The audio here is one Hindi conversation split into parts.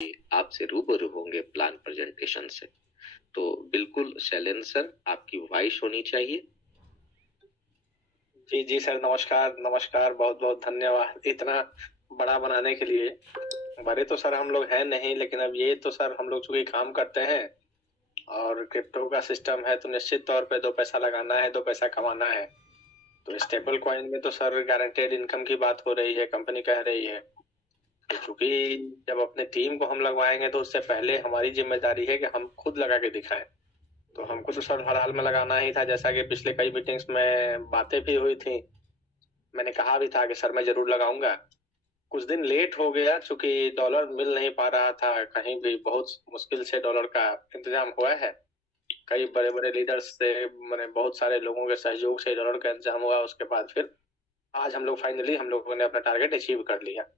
आपसे रूबरू होंगे प्लान प्रेजेंटेशन से। तो बिल्कुल शैलेंद्र सर, आपकी वॉइस होनी चाहिए। जी जी सर, नमस्कार नमस्कार, बहुत बहुत धन्यवाद इतना बड़ा बनाने के लिए। बड़े तो सर हम लोग हैं नहीं, लेकिन अब ये तो सर हम लोग चूंकि काम करते हैं और क्रिप्टो का सिस्टम है, तो निश्चित तौर पे दो पैसा लगाना है, दो पैसा कमाना है। तो स्टेबल कॉइन में तो सर गारंटेड इनकम की बात हो रही है, कंपनी कह रही है। तो चूंकि जब अपने टीम को हम लगवाएंगे तो उससे पहले हमारी जिम्मेदारी है कि हम खुद लगा के दिखाएं। तो हमको तो सर हर हाल में लगाना ही था, जैसा कि पिछले कई मीटिंग्स में बातें भी हुई थी। मैंने कहा भी था कि सर मैं जरूर लगाऊंगा। कुछ दिन लेट हो गया, चूंकि डॉलर मिल नहीं पा रहा था कहीं भी, बहुत मुश्किल से डॉलर का इंतजाम हुआ है। कई बड़े बड़े लीडर्स से, मैंने बहुत सारे लोगों के सहयोग से डॉलर का इंतजाम हुआ। उसके बाद फिर आज हम लोग फाइनली हम लोगों ने अपना टारगेट अचीव कर लिया।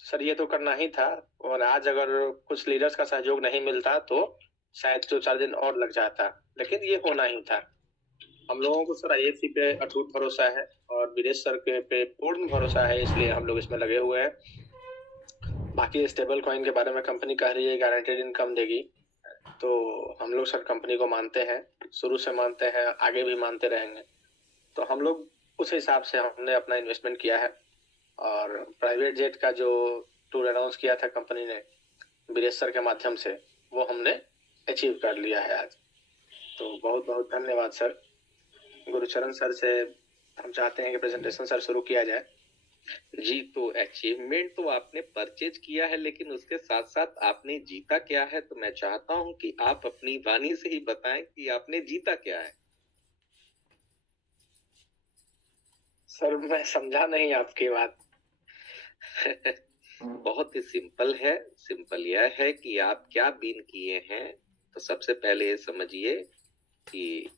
सर ये तो करना ही था, और आज अगर कुछ लीडर्स का सहयोग नहीं मिलता तो शायद 2-4 दिन और लग जाता, लेकिन ये होना ही था। हम लोगों को सर आईएफसी पे अटूट भरोसा है और विदेश सर के पे पूर्ण भरोसा है, इसलिए हम लोग इसमें लगे हुए हैं। बाकी स्टेबल कॉइन के बारे में कंपनी कह रही है गारंटेड इनकम देगी, तो हम लोग सर कंपनी को मानते हैं, शुरू से मानते हैं, आगे भी मानते रहेंगे। तो हम लोग उस हिसाब से हमने अपना इन्वेस्टमेंट किया है। और प्राइवेट जेट का जो टूर अनाउंस किया था कंपनी ने वीरेश सर के माध्यम से, वो हमने अचीव कर लिया है आज। तो बहुत बहुत धन्यवाद सर। गुरुचरण सर से हम चाहते हैं कि प्रेजेंटेशन सर शुरू किया जाए। जी, तो अचीवमेंट तो आपने परचेज किया है, लेकिन उसके साथ साथ आपने जीता क्या है? तो मैं चाहता हूं कि आप अपनी वाणी से ही बताएं कि आपने जीता क्या है। सर मैं समझा नहीं आपकी बात। बहुत ही सिंपल है। सिंपल यह है कि आप क्या बीन किए हैं। तो सबसे पहले ये समझिए कि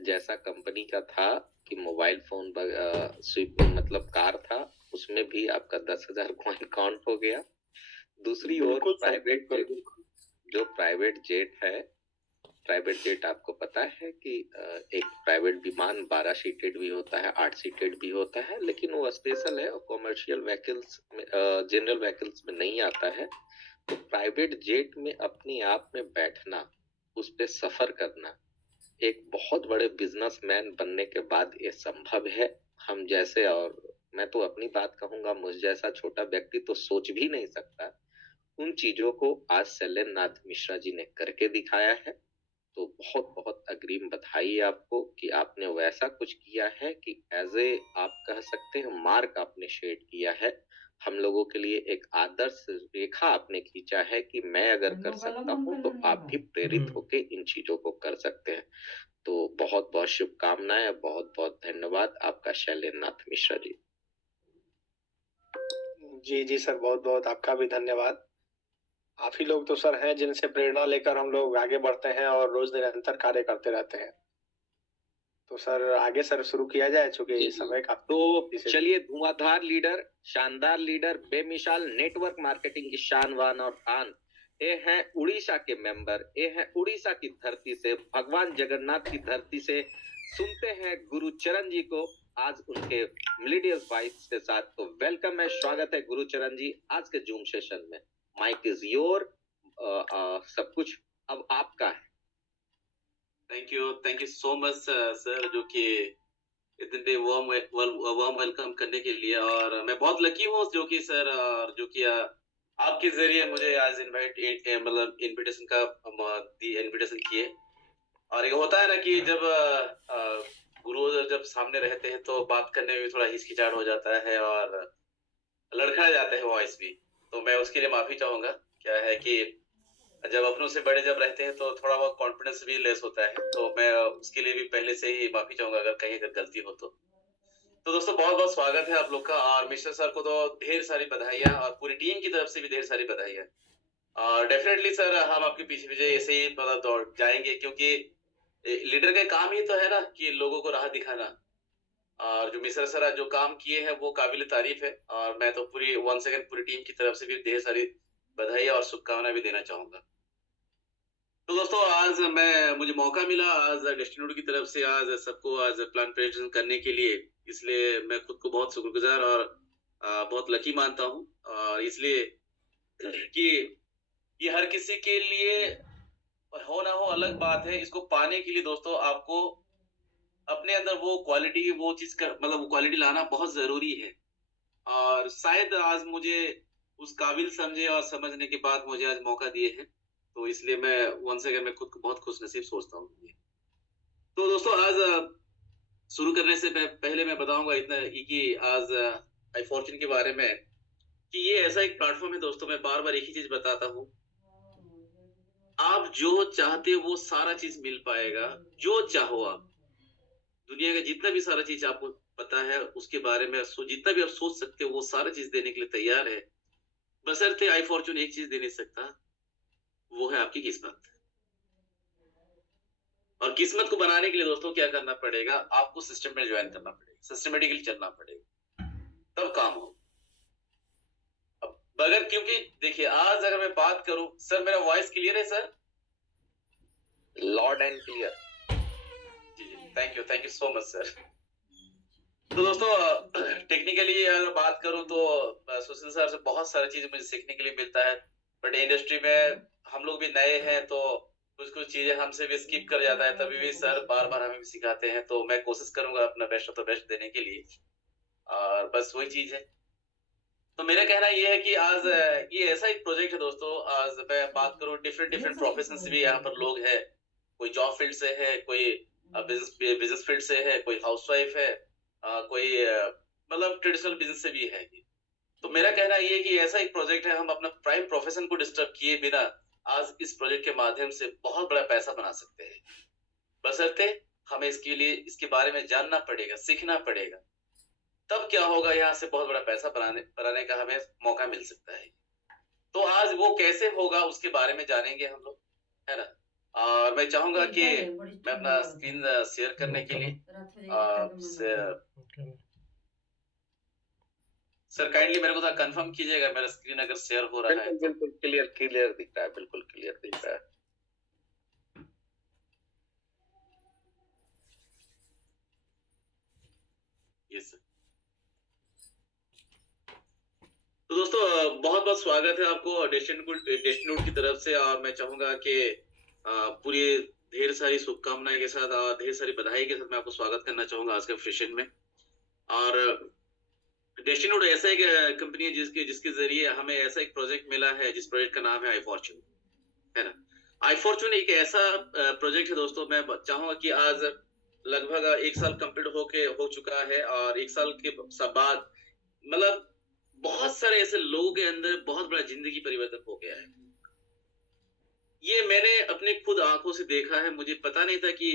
जैसा कंपनी का था कि मोबाइल फोन स्विप मतलब कार था, उसमें भी आपका 10,000 कॉइन काउंट हो गया। दूसरी ओर प्राइवेट जेट है, प्राइवेट जेट आपको पता है कि एक प्राइवेट विमान 12 सीटेड भी होता है, 8 सीटेड भी होता है, लेकिन वो स्पेशल है और कॉमर्शियल व्हीकल्स में, जनरल व्हीकल्स में नहीं आता है। तो प्राइवेट जेट में अपने आप में बैठना, उस पे सफर करना, एक बहुत बड़े बिजनेसमैन बनने के बाद ये संभव है। हम जैसे, और मैं तो अपनी बात कहूंगा, मुझ जैसा छोटा व्यक्ति तो सोच भी नहीं सकता। उन चीजों को आज शैलेंद्र नाथ मिश्रा जी ने करके दिखाया है। तो बहुत बहुत अग्रिम बधाई है आपको कि आपने वैसा कुछ किया है कि एज ए, आप कह सकते हैं, मार्क आपने शेड किया है। हम लोगों के लिए एक आदर्श रेखा आपने खींचा है कि मैं अगर कर सकता हूं तो आप भी प्रेरित होकर इन चीजों को कर सकते हैं। तो बहुत बहुत शुभकामनाएं, बहुत बहुत धन्यवाद आपका शैलेंद्र नाथ मिश्रा जी। जी जी सर, बहुत बहुत आपका भी धन्यवाद। आप ही लोग तो सर हैं जिनसे प्रेरणा लेकर हम लोग आगे बढ़ते हैं और रोज निरंतर कार्य करते रहते हैं। तो सर आगे सर शुरू किया जाए, चूंकि समय का। तो चलिए, धुआंधार लीडर, शानदार लीडर, बेमिसाल नेटवर्क मार्केटिंग की शानवान और आन, ये हैं उड़ीसा के मेंबर, ये हैं उड़ीसा की धरती से, भगवान जगन्नाथ की धरती से। सुनते हैं गुरुचरण जी को आज उनके मिलीडियस वॉइस के साथ। तो वेलकम है, स्वागत है गुरुचरण जी आज के जूम सेशन में। माइक इज योर, सब कुछ अब आपका है। Thank you so much sir, जो कि इतने वार्म वेलकम करने के लिए। और मैं बहुत लकी हूँ जो कि सर, जो कि आपके जरिए मुझे आज मतलब इनविटेशन का इनविटेशन किए। और ये होता है ना कि जब गुरु जब सामने रहते हैं तो बात करने में भी थोड़ा हिचकिचाहट हो जाता है और लड़खड़ा जाता है वॉइस भी। तो मैं उसके लिए माफी चाहूंगा। क्या है कि जब अपनों से बड़े जब रहते हैं तो थोड़ा बहुत कॉन्फिडेंस भी लेस होता है, तो मैं उसके लिए भी पहले से ही माफी चाहूंगा अगर कहीं अगर गलती हो तो दोस्तों बहुत बहुत स्वागत है आप लोग का। और मिस्टर सर को तो ढेर सारी बधाइयां और पूरी टीम की तरफ से भी ढेर सारी बधाइयां। और डेफिनेटली सर हम आपके पीछे पीछे ऐसे ही मतलब दौड़ जाएंगे, क्योंकि लीडर का काम ही तो है ना कि लोगों को राह दिखाना। और जो मिस्टर सर जो काम किए हैं वो काबिल तारीफ है, और मैं तो पूरी वन सेकंड पूरी टीम की तरफ से भी ढेर सारी बधाई और शुभकामनाएं भी देना चाहूंगा। तो दोस्तों आज मुझे मौका मिला आज डेस्टिन्यूड की तरफ से आज सबको आज प्लान प्रेजेंटेशन करने के लिए, इसलिए मैं खुद को बहुत शुक्रगुजार और बहुत लकी मानता हूँ। और इसलिए कि ये हर किसी के लिए हो ना हो अलग बात है। इसको पाने के लिए दोस्तों आपको अपने अंदर वो क्वालिटी, वो चीज़ का मतलब वो क्वालिटी लाना बहुत ज़रूरी है। और शायद आज मुझे उस काबिल समझे और समझने के बाद मुझे आज मौका दिए हैं। तो इसलिए मैं वन्स अगेन मैं खुद को बहुत खुशनसीब सोचता हूँ। तो दोस्तों आज शुरू करने से पहले मैं बताऊँगा इतना ही कि आज iFortune के बारे में कि ये ऐसा एक प्लेटफ़ॉर्म है दोस्तों, मैं बार-बार एक ही चीज़ बताता हूँ। आप जो चाहते हो वो सारा चीज़ मिल पाएगा, जो चाहो आप। दुनिया का जितना भी सारा चीज़ आपको पता है उसके बारे में जितना भी आप सोच सकते हो वो सारा चीज़ देने के लिए तैयार है। बशर्ते iFortune एक चीज़ दे नहीं सकता, वो है आपकी किस्मत। और किस्मत को बनाने के लिए दोस्तों क्या करना पड़ेगा? आपको सिस्टम में जॉइन करना पड़ेगा, सिस्टमैटिकली चलना पड़ेगा, तब काम हो। अब बगैर क्योंकि देखिए आज अगर मैं बात करूं, सर मेरा वॉइस क्लियर है सर? Loud and clear. जी जी, thank you so much sir. तो दोस्तों टेक्निकली अगर बात करूं तो सुशील सर से बहुत सारी चीजें मुझे सीखने के लिए मिलता है, बट इंडस्ट्री में हम लोग भी नए हैं तो कुछ कुछ चीजें हमसे भी स्किप कर जाता है, तभी भी सर बार बार हमें भी सिखाते हैं। तो मैं कोशिश करूंगा अपना बेस्ट ऑफ द बेस्ट देने के लिए, और बस वही चीज है। तो मेरा कहना ये है कि आज ये ऐसा एक प्रोजेक्ट है दोस्तों। आज मैं बात करूं, डिफरेंट डिफरेंट प्रोफेशन से भी यहाँ पर लोग हैं। कोई जॉब फील्ड से है, कोई बिजनेस फील्ड से है, कोई हाउसवाइफ है, कोई मतलब ट्रेडिशनल बिजनेस से भी है। तो मेरा कहना ये है कि ऐसा एक प्रोजेक्ट है, हम अपना प्राइम प्रोफेशन को डिस्टर्ब किए बिना आज इस प्रोजेक्ट के माध्यम से बहुत बड़ा पैसा बना सकते हैं। बशर्ते हमें इसके लिए इसके बारे में जानना पड़ेगा, सीखना पड़ेगा, तब क्या होगा, यहाँ से बहुत बड़ा पैसा बनाने का हमें मौका मिल सकता है। तो आज वो कैसे होगा उसके बारे में जानेंगे हम लोग, है ना। और मैं चाहूंगा कि मैं अपना स्क्रीन शेयर करने के लिए सर काइंडली मेरे को थोड़ा कंफर्म कीजिएगा मेरा स्क्रीन अगर शेयर हो रहा है। बिल्कुल क्लियर दिख रहा है, बिल्कुल क्लियर दिख रहा है। Yes sir. तो दोस्तों बहुत बहुत स्वागत है आपको डेस्टिन्यूड की तरफ से, और मैं चाहूंगा कि पूरी ढेर सारी शुभकामनाएं के साथ और ढेर सारी बधाई के साथ मैं आपको स्वागत करना चाहूंगा आज के सेशन में। और डेस्टिन्यूड ऐसा एक कंपनी है जिसके जरिए हमें ऐसा एक प्रोजेक्ट मिला है, जिस प्रोजेक्ट का नाम है iFortune, है ना। iFortune एक ऐसा प्रोजेक्ट है दोस्तों, मैं चाहूंगा कि आज लगभग 1 साल कंप्लीट हो चुका है, और 1 साल के बाद मतलब बहुत सारे ऐसे लोगों के अंदर बहुत बड़ा जिंदगी परिवर्तन हो गया है। ये मैंने अपने खुद आंखों से देखा है। मुझे पता नहीं था कि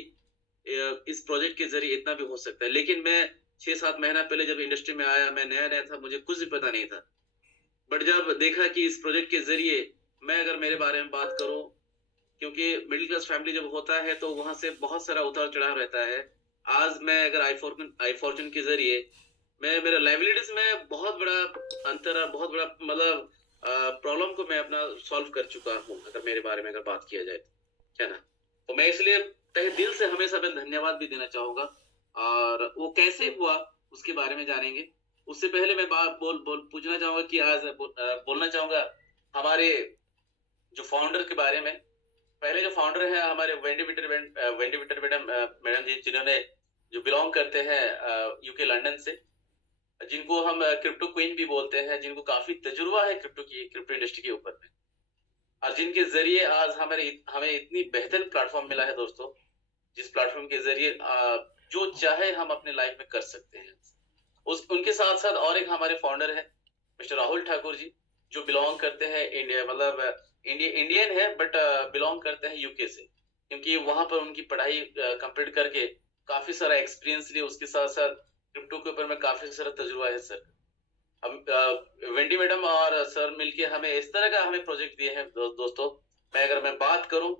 इस प्रोजेक्ट के जरिए इतना भी हो सकता है, लेकिन मैं 6-7 महीना पहले जब इंडस्ट्री में आया, मैं नया था, मुझे कुछ भी पता नहीं था। बट जब देखा कि इस प्रोजेक्ट के जरिए मैं अगर मेरे बारे में बात करूं, क्योंकि मिडिल क्लास फैमिली जब होता है तो वहां से बहुत सारा उतार चढ़ाव रहता है। आज मैं अगर iFortune के जरिए मेरा लाइबिलिटीज में बहुत बड़ा अंतर है, बहुत बड़ा मतलब प्रॉब्लम को मैं अपना सॉल्व कर चुका हूँ, अगर मेरे बारे में अगर बात किया जाए तो, है ना। तो मैं इसलिए तहे दिल से हमेशा मैं धन्यवाद भी देना चाहूंगा, और वो कैसे हुआ उसके बारे में जानेंगे। उससे पहले मैं बात पूछना चाहूंगा कि आज बोलना चाहूंगा हमारे जो फाउंडर के बारे में। पहले जो फाउंडर है हमारे वेंडी विटर मैडम जी, जिन्होंने जो बिलोंग करते हैं यूके लंदन से, जिनको हम क्रिप्टो क्वीन भी बोलते हैं, जिनको काफी तजुर्बा है क्रिप्टो इंडस्ट्री के ऊपर में, और जिनके जरिए आज हमें इतनी बेहतर प्लेटफॉर्म मिला है दोस्तों, जिस प्लेटफॉर्म के जरिए जो चाहे हम अपने लाइफ में कर सकते हैं। उनके साथ साथ और एक हमारे फाउंडर है मिस्टर राहुल ठाकुर जी, जो बिलोंग करते हैं इंडिया, मतलब इंडियन है बट बिलोंग करते हैं यूके से, क्योंकि वहां पर उनकी पढ़ाई कंप्लीट करके काफी सारा एक्सपीरियंस लिए, उसके साथ साथ क्रिप्टो के ऊपर में काफी सारा तजुर्बा है सर। हम वेंडी मैडम और सर मिलके हमें इस तरह का हमें प्रोजेक्ट दिए हैं दोस्तों। मैं बात करूं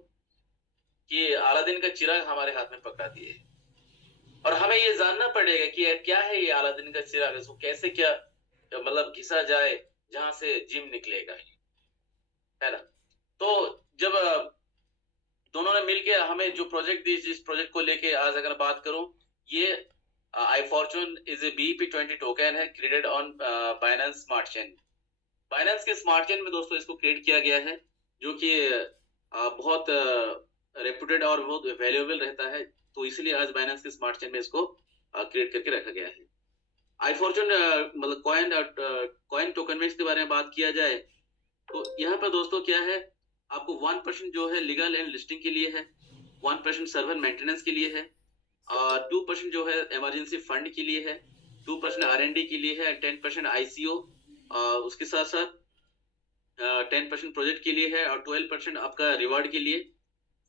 कि अलादीन का चिराग हमारे हाथ में पकड़ा दिए, और हमें ये जानना पड़ेगा कि क्या है ये अलादीन का चिराग, इसको कैसे क्या मतलब घिसा जाए जहां से जिम निकलेगा, है ना। तो जब दोनों ने मिलके हमें जो प्रोजेक्ट दी, जिस प्रोजेक्ट को लेके आज अगर बात करूं, ये iFortune is a BEP20 token है, created on Binance smart chain. Binance के स्मार्ट चेन में दोस्तों इसको क्रिएट किया गया है, जो कि बहुत रेपुटेड और बहुत वैल्यूएबल रहता है, तो इसलिए आज बाइनेंस के स्मार्ट चेन में इसको क्रिएट करके रखा गया है। आई फॉर्चून मतलब कॉइन टोकनमेंट्स के बारे में बात किया जाए तो यहाँ पर दोस्तों क्या है, आपको 1% जो है लीगल एंड लिस्टिंग के लिए है, 1% सर्वर मेंटेनेंस के लिए है, और 2% जो है इमरजेंसी फंड के लिए है, 2% R&D के लिए है, 10% ICO, उसके साथ साथ 10% प्रोजेक्ट के लिए है, और 12% आपका रिवार्ड के लिए,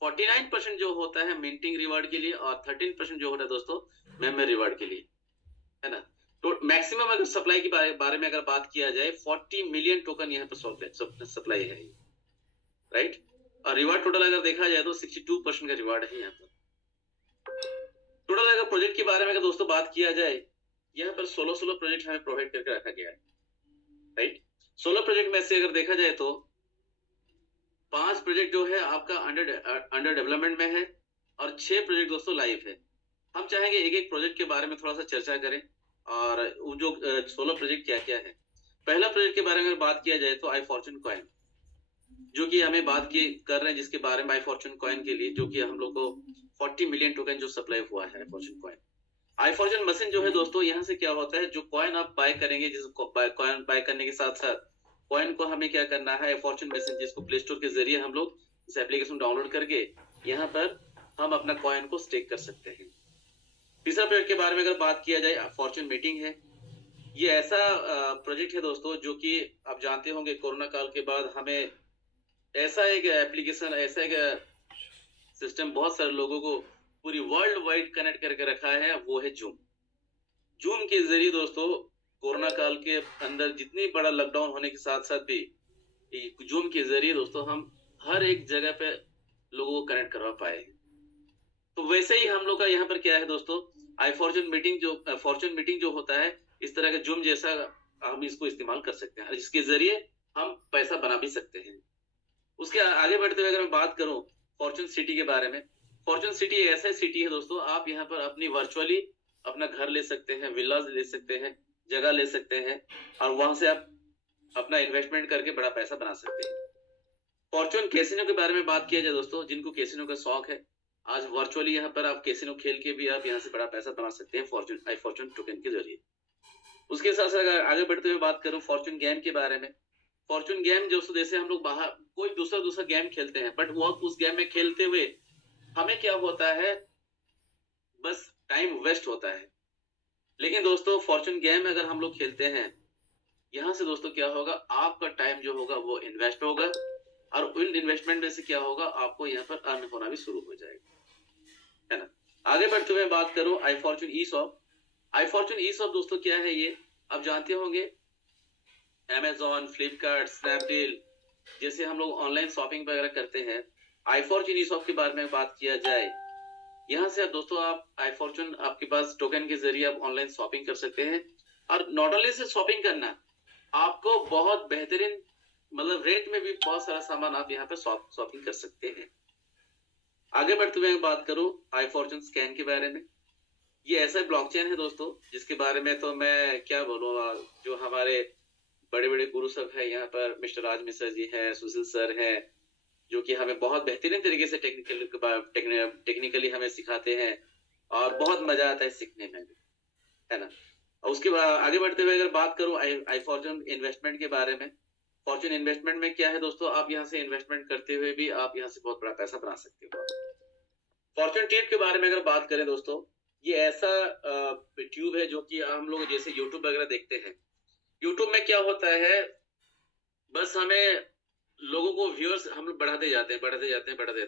49% जो होता है मिंटिंग रिवार्ड के लिए, और 13% जो होता है दोस्तों मेमोरी रिवार्ड के लिए, है ना। तो मैक्सिमम अगर सप्लाई के बारे में अगर बात किया जाए 40 मिलियन टोकन यहाँ पर सप्लाई है, राइट। और रिवार्ड टोटल अगर देखा जाए तो 62% का रिवार्ड है यहाँ पर। टोटल अगर प्रोजेक्ट के बारे में अगर दोस्तों बात किया जाए, यहाँ पर 16 प्रोजेक्ट हमें प्रोवाइड करके रखा गया है, राइट। 16 प्रोजेक्ट में से अगर देखा जाए तो 5 प्रोजेक्ट जो है आपका अंडर डेवलपमेंट में है, और 6 प्रोजेक्ट दोस्तों लाइव है। हम चाहेंगे एक एक प्रोजेक्ट के बारे में थोड़ा सा चर्चा करें, और वो जो 16 प्रोजेक्ट क्या क्या है। पहला प्रोजेक्ट के बारे में अगर बात किया जाए तो आई फॉर्चून कॉइन, जो कि हमें बात की कर रहे हैं, जिसके बारे में आई फॉर्चून कॉइन के लिए, जो कि हम लोग को 40 मिलियन टोकन जो सप्लाई हुआ है आई फॉर्चून कॉइन। आई फॉर्चून मशीन जो है दोस्तों, यहाँ से क्या होता है, जो कॉइन आप बाय करेंगे, जिसको कॉइन बाय करने के साथ साथ कॉइन को हमें क्या करना है, आई फॉर्चून मशीन जिसको प्ले स्टोर के जरिए हम लोग इस एप्लीकेशन डाउनलोड करके यहाँ पर हम अपना कॉइन को स्टेक कर सकते हैं। तीसरा प्रोजेक्ट के बारे में अगर बात किया जाए, फॉर्चून मीटिंग है। ये ऐसा प्रोजेक्ट है दोस्तों जो कि आप जानते होंगे, कोरोना काल के बाद हमें ऐसा एक एप्लीकेशन, ऐसा एक सिस्टम बहुत सारे लोगों को पूरी वर्ल्ड वाइड कनेक्ट करके रखा है, वो है जूम। जूम के जरिए दोस्तों कोरोना काल के अंदर जितनी बड़ा लॉकडाउन होने के साथ साथ भी जूम के जरिए दोस्तों हम हर एक जगह पे लोगों को कनेक्ट करवा पाए। तो वैसे ही हम लोग का यहाँ पर क्या है दोस्तों, आई फॉर्चून मीटिंग जो होता है, इस तरह का जूम जैसा हम इसको इस्तेमाल कर सकते हैं, जिसके जरिए हम पैसा बना भी सकते हैं। उसके आगे बढ़ते हुए अगर मैं बात करूं फॉर्चून सिटी के बारे में, फॉर्चून सिटी एक ऐसा सिटी है दोस्तों, आप यहाँ पर अपनी वर्चुअली अपना घर ले सकते हैं, विलाज ले सकते हैं, जगह ले सकते हैं, और वहां से आप अपना इन्वेस्टमेंट करके बड़ा पैसा बना सकते हैं। फॉर्चून कैसीनो के बारे में बात किया जाए दोस्तों, जिनको कैसीनो का शौक है, आज वर्चुअली यहाँ पर आप कैसीनो खेल के भी आप यहाँ से बड़ा पैसा बना सकते हैं आई फॉर्चून टोकन के जरिए। उसके साथ साथ अगर आगे बढ़ते हुए बात करूं फॉर्चून गेम के बारे में, फॉर्चून गेम जो जैसे हम लोग बाहर कोई दूसरा गेम खेलते हैं, बट वो उस गेम में खेलते हुए हमें क्या होता है, बस टाइम वेस्ट होता है। लेकिन दोस्तों फॉर्चून गेम अगर हम लोग खेलते हैं, यहाँ से दोस्तों क्या होगा, आपका टाइम जो होगा वो इन्वेस्ट होगा, और उन इन्वेस्टमेंट में से क्या होगा, आपको यहाँ पर अर्न होना भी शुरू हो जाएगा, है ना। आगे बढ़ते हुए बात करूं आई फॉर्चून ई शॉप। आई फॉर्चून ई शॉप दोस्तों क्या है, ये आप जानते होंगे Amazon, फ्लिपकार्ट, स्नैपडील जैसे हम लोग ऑनलाइन शॉपिंग वगैरह करते हैं। आई फॉर्चून ई शॉप के बारे में बात किया जाए, यहाँ से दोस्तों आप आई फॉर्चून आपके पास टोकन के जरिए आप ऑनलाइन शॉपिंग कर सकते हैं, और नॉट ओनली से शॉपिंग करना, आपको बहुत बेहतरीन मतलब रेट में भी बहुत सारा सामान आप यहाँ पे शॉपिंग कर सकते हैं। आगे बढ़ते हुए बात करूं आई फॉर्चून स्कैन के बारे में, ये ऐसा ब्लॉकचेन है दोस्तों जिसके बारे में तो मैं क्या बोलूँगा, जो हमारे बड़े बड़े गुरु सब है यहाँ पर, मिस्टर राज मिश्रा जी हैं, सुशील सर हैं, जो कि हमें बहुत बेहतरीन तरीके से टेक्निकली हमें सिखाते हैं, और बहुत मजा आता है सीखने में, है ना। और उसके बाद आगे बढ़ते हुए अगर बात करूं आई फॉर्चून इन्वेस्टमेंट के बारे में, फॉर्चून इन्वेस्टमेंट में क्या है दोस्तों, आप यहाँ से इन्वेस्टमेंट करते हुए भी आप यहाँ से बहुत बड़ा पैसा बना सकते हो। फॉर्चून ट्यूब के बारे में अगर बात करें दोस्तों, ये ऐसा ट्यूब है जो कि हम लोग जैसे यूट्यूब वगैरह देखते हैं, यूट्यूब में क्या होता है, बस हमें लोगों को व्यूअर्स हम लोग बढ़ाते जाते हैं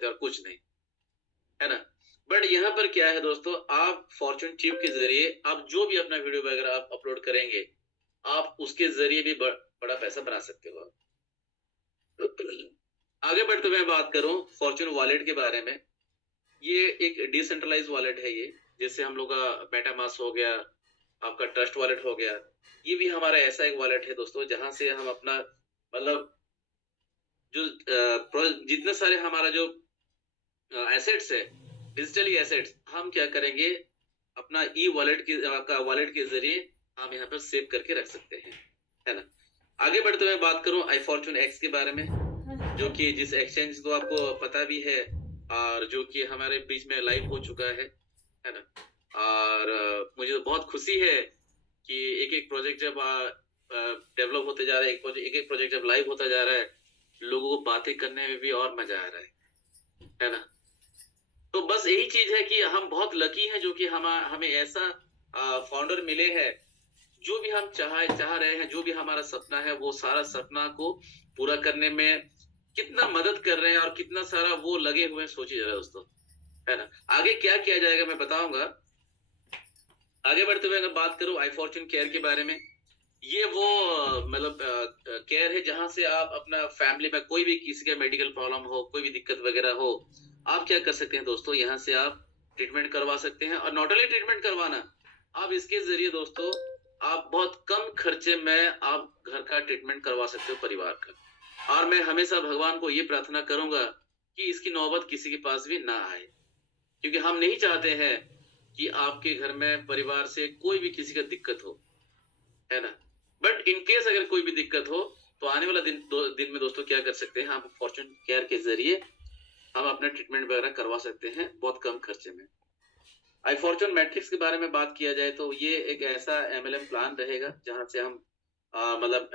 और कुछ नहीं, है ना। बट यहाँ पर क्या है दोस्तों, आप फॉर्चून ट्यूब के जरिए आप जो भी अपना वीडियो वगैरह आप अपलोड करेंगे, आप उसके जरिए भी बड़ा पैसा बना सकते हो। आगे बढ़ते हुए बात करूं फॉर्चून वॉलेट के बारे में, ये एक डिसेंट्रलाइज वॉलेट है, ये जैसे हम लोग का मेटामास्क हो गया, आपका ट्रस्ट वॉलेट हो गया, ये भी हमारा ऐसा एक वॉलेट है दोस्तों जहां से हम अपना मतलब जो जितने सारे हमारा जो एसेट्स है, डिजिटली एसेट्स, हम क्या करेंगे अपना ई वॉलेट के जरिए हम यहाँ पर सेव करके रख सकते हैं, है ना। आगे बढ़ते हुए बात करूं आई फॉर्चून एक्स के बारे में, जो कि जिस एक्सचेंज तो आपको पता भी है, और जो कि हमारे बीच में लाइव हो चुका है ना। और मुझे तो बहुत खुशी है कि एक एक प्रोजेक्ट जब डेवलप होते जा रहा है, एक एक प्रोजेक्ट जब लाइव होता जा रहा है, लोगों को बातें करने में भी और मजा आ रहा है ना। तो बस यही चीज है कि हम बहुत लकी हैं जो कि हमें ऐसा फाउंडर मिले हैं, जो भी हम चाह रहे हैं, जो भी हमारा सपना है, वो सारा सपना को पूरा करने में कितना मदद कर रहे हैं और कितना सारा वो लगे हुए हैं, सोचिए जरा दोस्तों, है ना। आगे क्या किया जाएगा मैं बताऊंगा। आगे बढ़ते हुए अगर बात करूं आई फॉर्च्यून केयर के बारे में, ये वो मतलब केयर है जहां से आप अपना फैमिली में कोई भी किसी का मेडिकल प्रॉब्लम हो, कोई भी दिक्कत वगैरह हो, आप क्या कर सकते हैं दोस्तों, यहाँ से आप ट्रीटमेंट करवा सकते हैं। और नॉट ओनली ट्रीटमेंट करवाना, आप इसके जरिए दोस्तों आप बहुत कम खर्चे में आप घर का ट्रीटमेंट करवा सकते हो परिवार का। और मैं हमेशा भगवान को ये प्रार्थना करूंगा कि इसकी नौबत किसी के पास भी ना आए, क्योंकि हम नहीं चाहते हैं कि आपके घर में परिवार से कोई भी किसी का दिक्कत हो, है ना। बट इन केस अगर कोई भी दिक्कत हो तो आने वाला दिन में दोस्तों क्या कर सकते हैं, हम फॉर्च्यून केयर के जरिए हम अपना ट्रीटमेंट वगैरह करवा सकते हैं बहुत कम खर्चे में। आई फॉर्च्यून मैट्रिक्स के बारे में बात किया जाए तो ये एक ऐसा MLM प्लान रहेगा जहां से हम मतलब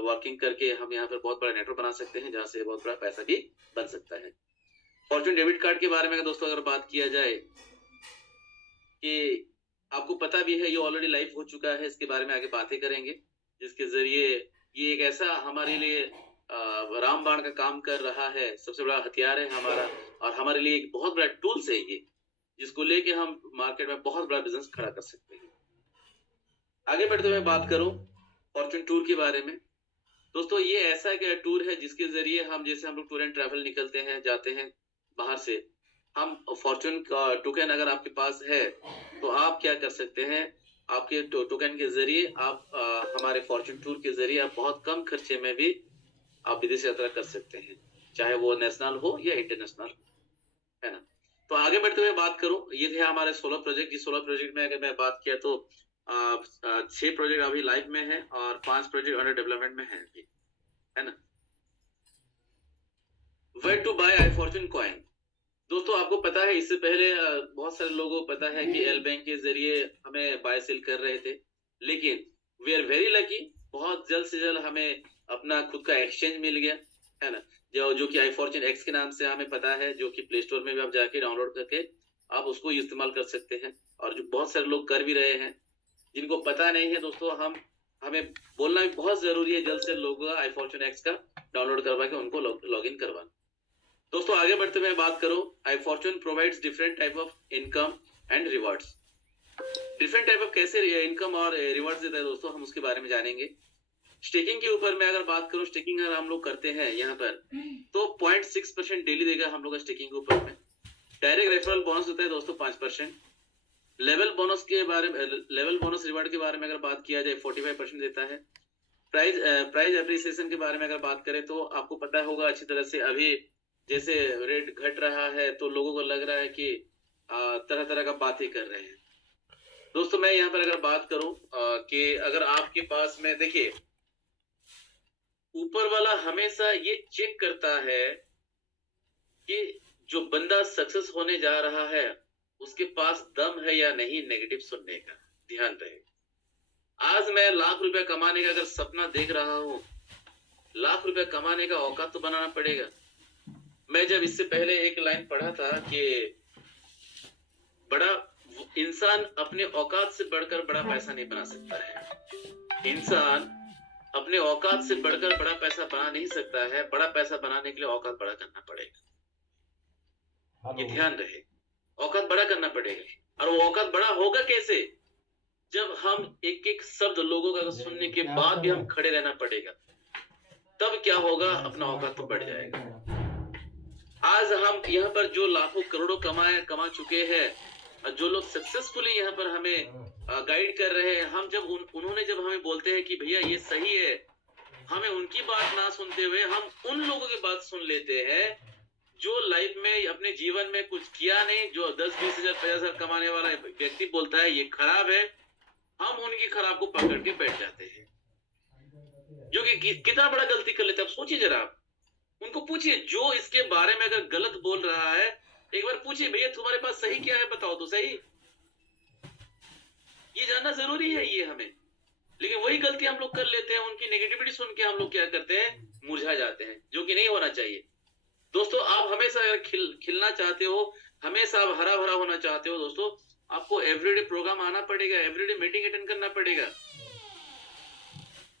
वर्किंग करके हम यहाँ पर बहुत बड़ा नेटवर्क बना सकते हैं, जहां से बहुत बड़ा पैसा भी बन सकता है। फॉर्च्यून डेबिट कार्ड के बारे में दोस्तों अगर बात किया जाए कि आपको पता भी है, ये ऑलरेडी लाइव हो चुका है, इसके बारे में आगे बातें करेंगे, जिसके जरिए ये एक ऐसा हमारे लिए रामबाण का काम कर रहा है, सबसे बड़ा हथियार है हमारा, और हमारे लिए एक बहुत बड़ा टूल्स है ये, जिसको लेके हम मार्केट में बहुत बड़ा बिजनेस खड़ा कर सकते हैं। आगे बढ़ते हुए बात करूं फॉर्च्यून टूर के बारे में, दोस्तों ये ऐसा एक टूर है जिसके जरिए हम, जैसे हम लोग टूर एंड ट्रैवल निकलते हैं, जाते हैं बाहर से, हम फॉर्च्यून का टोकन अगर आपके पास है तो आप क्या कर सकते हैं, आपके टोकन के जरिए आप हमारे फॉर्च्यून टूर के जरिए आप बहुत कम खर्चे में भी आप विदेश यात्रा कर सकते हैं, चाहे वो नेशनल हो या इंटरनेशनल हो, है ना। तो आगे बढ़ते हुए बात करूं, ये थे हमारे 16 प्रोजेक्ट। इस 16 प्रोजेक्ट में अगर मैं बात किया तो 6 प्रोजेक्ट अभी लाइव में है और 5 प्रोजेक्ट अंडर डेवलपमेंट में है ना। Where to buy I Fortune coin, दोस्तों आपको पता है इससे पहले बहुत सारे लोगों को पता है कि एल बैंक के जरिए हमें बाय सेल कर रहे थे, लेकिन वी आर वेरी लकी, बहुत जल्द से जल्द हमें अपना खुद का एक्सचेंज मिल गया, है ना, जो कि आई फॉर्च्यून एक्स के नाम से हमें पता है, जो कि प्ले स्टोर में भी आप जाके डाउनलोड करके आप उसको इस्तेमाल कर सकते हैं, और जो बहुत सारे लोग कर भी रहे हैं। जिनको पता नहीं है दोस्तों, हमें बोलना भी बहुत जरूरी है, जल्द से लोगों का आई फॉर्च्यून एक्स का डाउनलोड करवा के उनको लॉग इन करवाना। दोस्तों आगे बढ़ते हुए बात करो, iFortune provides different type of income and rewards. Different type of कैसे इनकम और रिवार्ड्स देता है दोस्तों, हम उसके बारे में जानेंगे। स्टेकिंग के ऊपर मैं अगर बात करूं, स्टेकिंग अगर हम लोग करते हैं यहाँ पर तो 0.6% डेली देगा हम लोग का स्टेकिंग के ऊपर में। डायरेक्ट रेफरल बोनस होता है दोस्तों 5%। लेवल बोनस रिवार्ड के बारे में अगर बात किया जाए 45% देता है। प्राइस एप्रिसिएशन के बारे में अगर बात करें तो आपको पता होगा अच्छी तरह से, अभी जैसे रेट घट रहा है तो लोगों को लग रहा है कि तरह तरह का बातें कर रहे हैं। दोस्तों मैं यहाँ पर अगर बात करूं कि अगर आपके पास में, देखिए ऊपर वाला हमेशा ये चेक करता है कि जो बंदा सक्सेस होने जा रहा है उसके पास दम है या नहीं नेगेटिव सुनने का। ध्यान रहे, आज मैं लाख रुपया कमाने का अगर सपना देख रहा हूं, लाख रुपया कमाने का औकात तो बनाना पड़ेगा। मैं जब इससे पहले एक लाइन पढ़ा था कि बड़ा इंसान अपने औकात से बढ़कर बड़ा पैसा नहीं बना सकता है। इंसान अपने औकात से बढ़कर बड़ा पैसा बना नहीं सकता है, बड़ा पैसा बनाने के लिए औकात बड़ा करना पड़ेगा। ये ध्यान रहे, औकात बड़ा करना पड़ेगा। और वो औकात बड़ा होगा कैसे, जब हम एक एक शब्द लोगों का सुनने के बाद भी हम खड़े रहना पड़ेगा, तब क्या होगा, अपना औकात तो बढ़ जाएगा। आज हम यहाँ पर जो लाखों करोड़ों कमा चुके हैं, जो लोग सक्सेसफुली यहाँ पर हमें गाइड कर रहे हैं, हम जब उन्होंने जब हमें बोलते हैं कि भैया ये सही है, हमें उनकी बात ना सुनते हुए हम उन लोगों की बात सुन लेते हैं जो लाइफ में अपने जीवन में कुछ किया नहीं, जो 10-20 हजार 50 हजार कमाने वाला व्यक्ति बोलता है ये खराब है, हम उनकी खराब को पकड़ के बैठ जाते हैं, जो कि कितना बड़ा गलती कर लेते हैं। आप सोचिए जरा, उनको पूछिए, जो इसके बारे में अगर गलत बोल रहा है एक बार पूछिए, भैया तुम्हारे पास सही क्या है, बताओ तो सही। ये जानना जरूरी है ये हमें। लेकिन वही गलती हम लोग कर लेते हैं, उनकी नेगेटिविटी सुन के हम लोग क्या करते हैं, मुरझा जाते हैं, जो कि नहीं होना चाहिए। दोस्तों आप हमेशा अगर खिलना चाहते हो, हमेशा आप हरा भरा होना चाहते हो दोस्तों, आपको एवरीडे प्रोग्राम आना पड़ेगा, एवरीडे मीटिंग अटेंड करना पड़ेगा,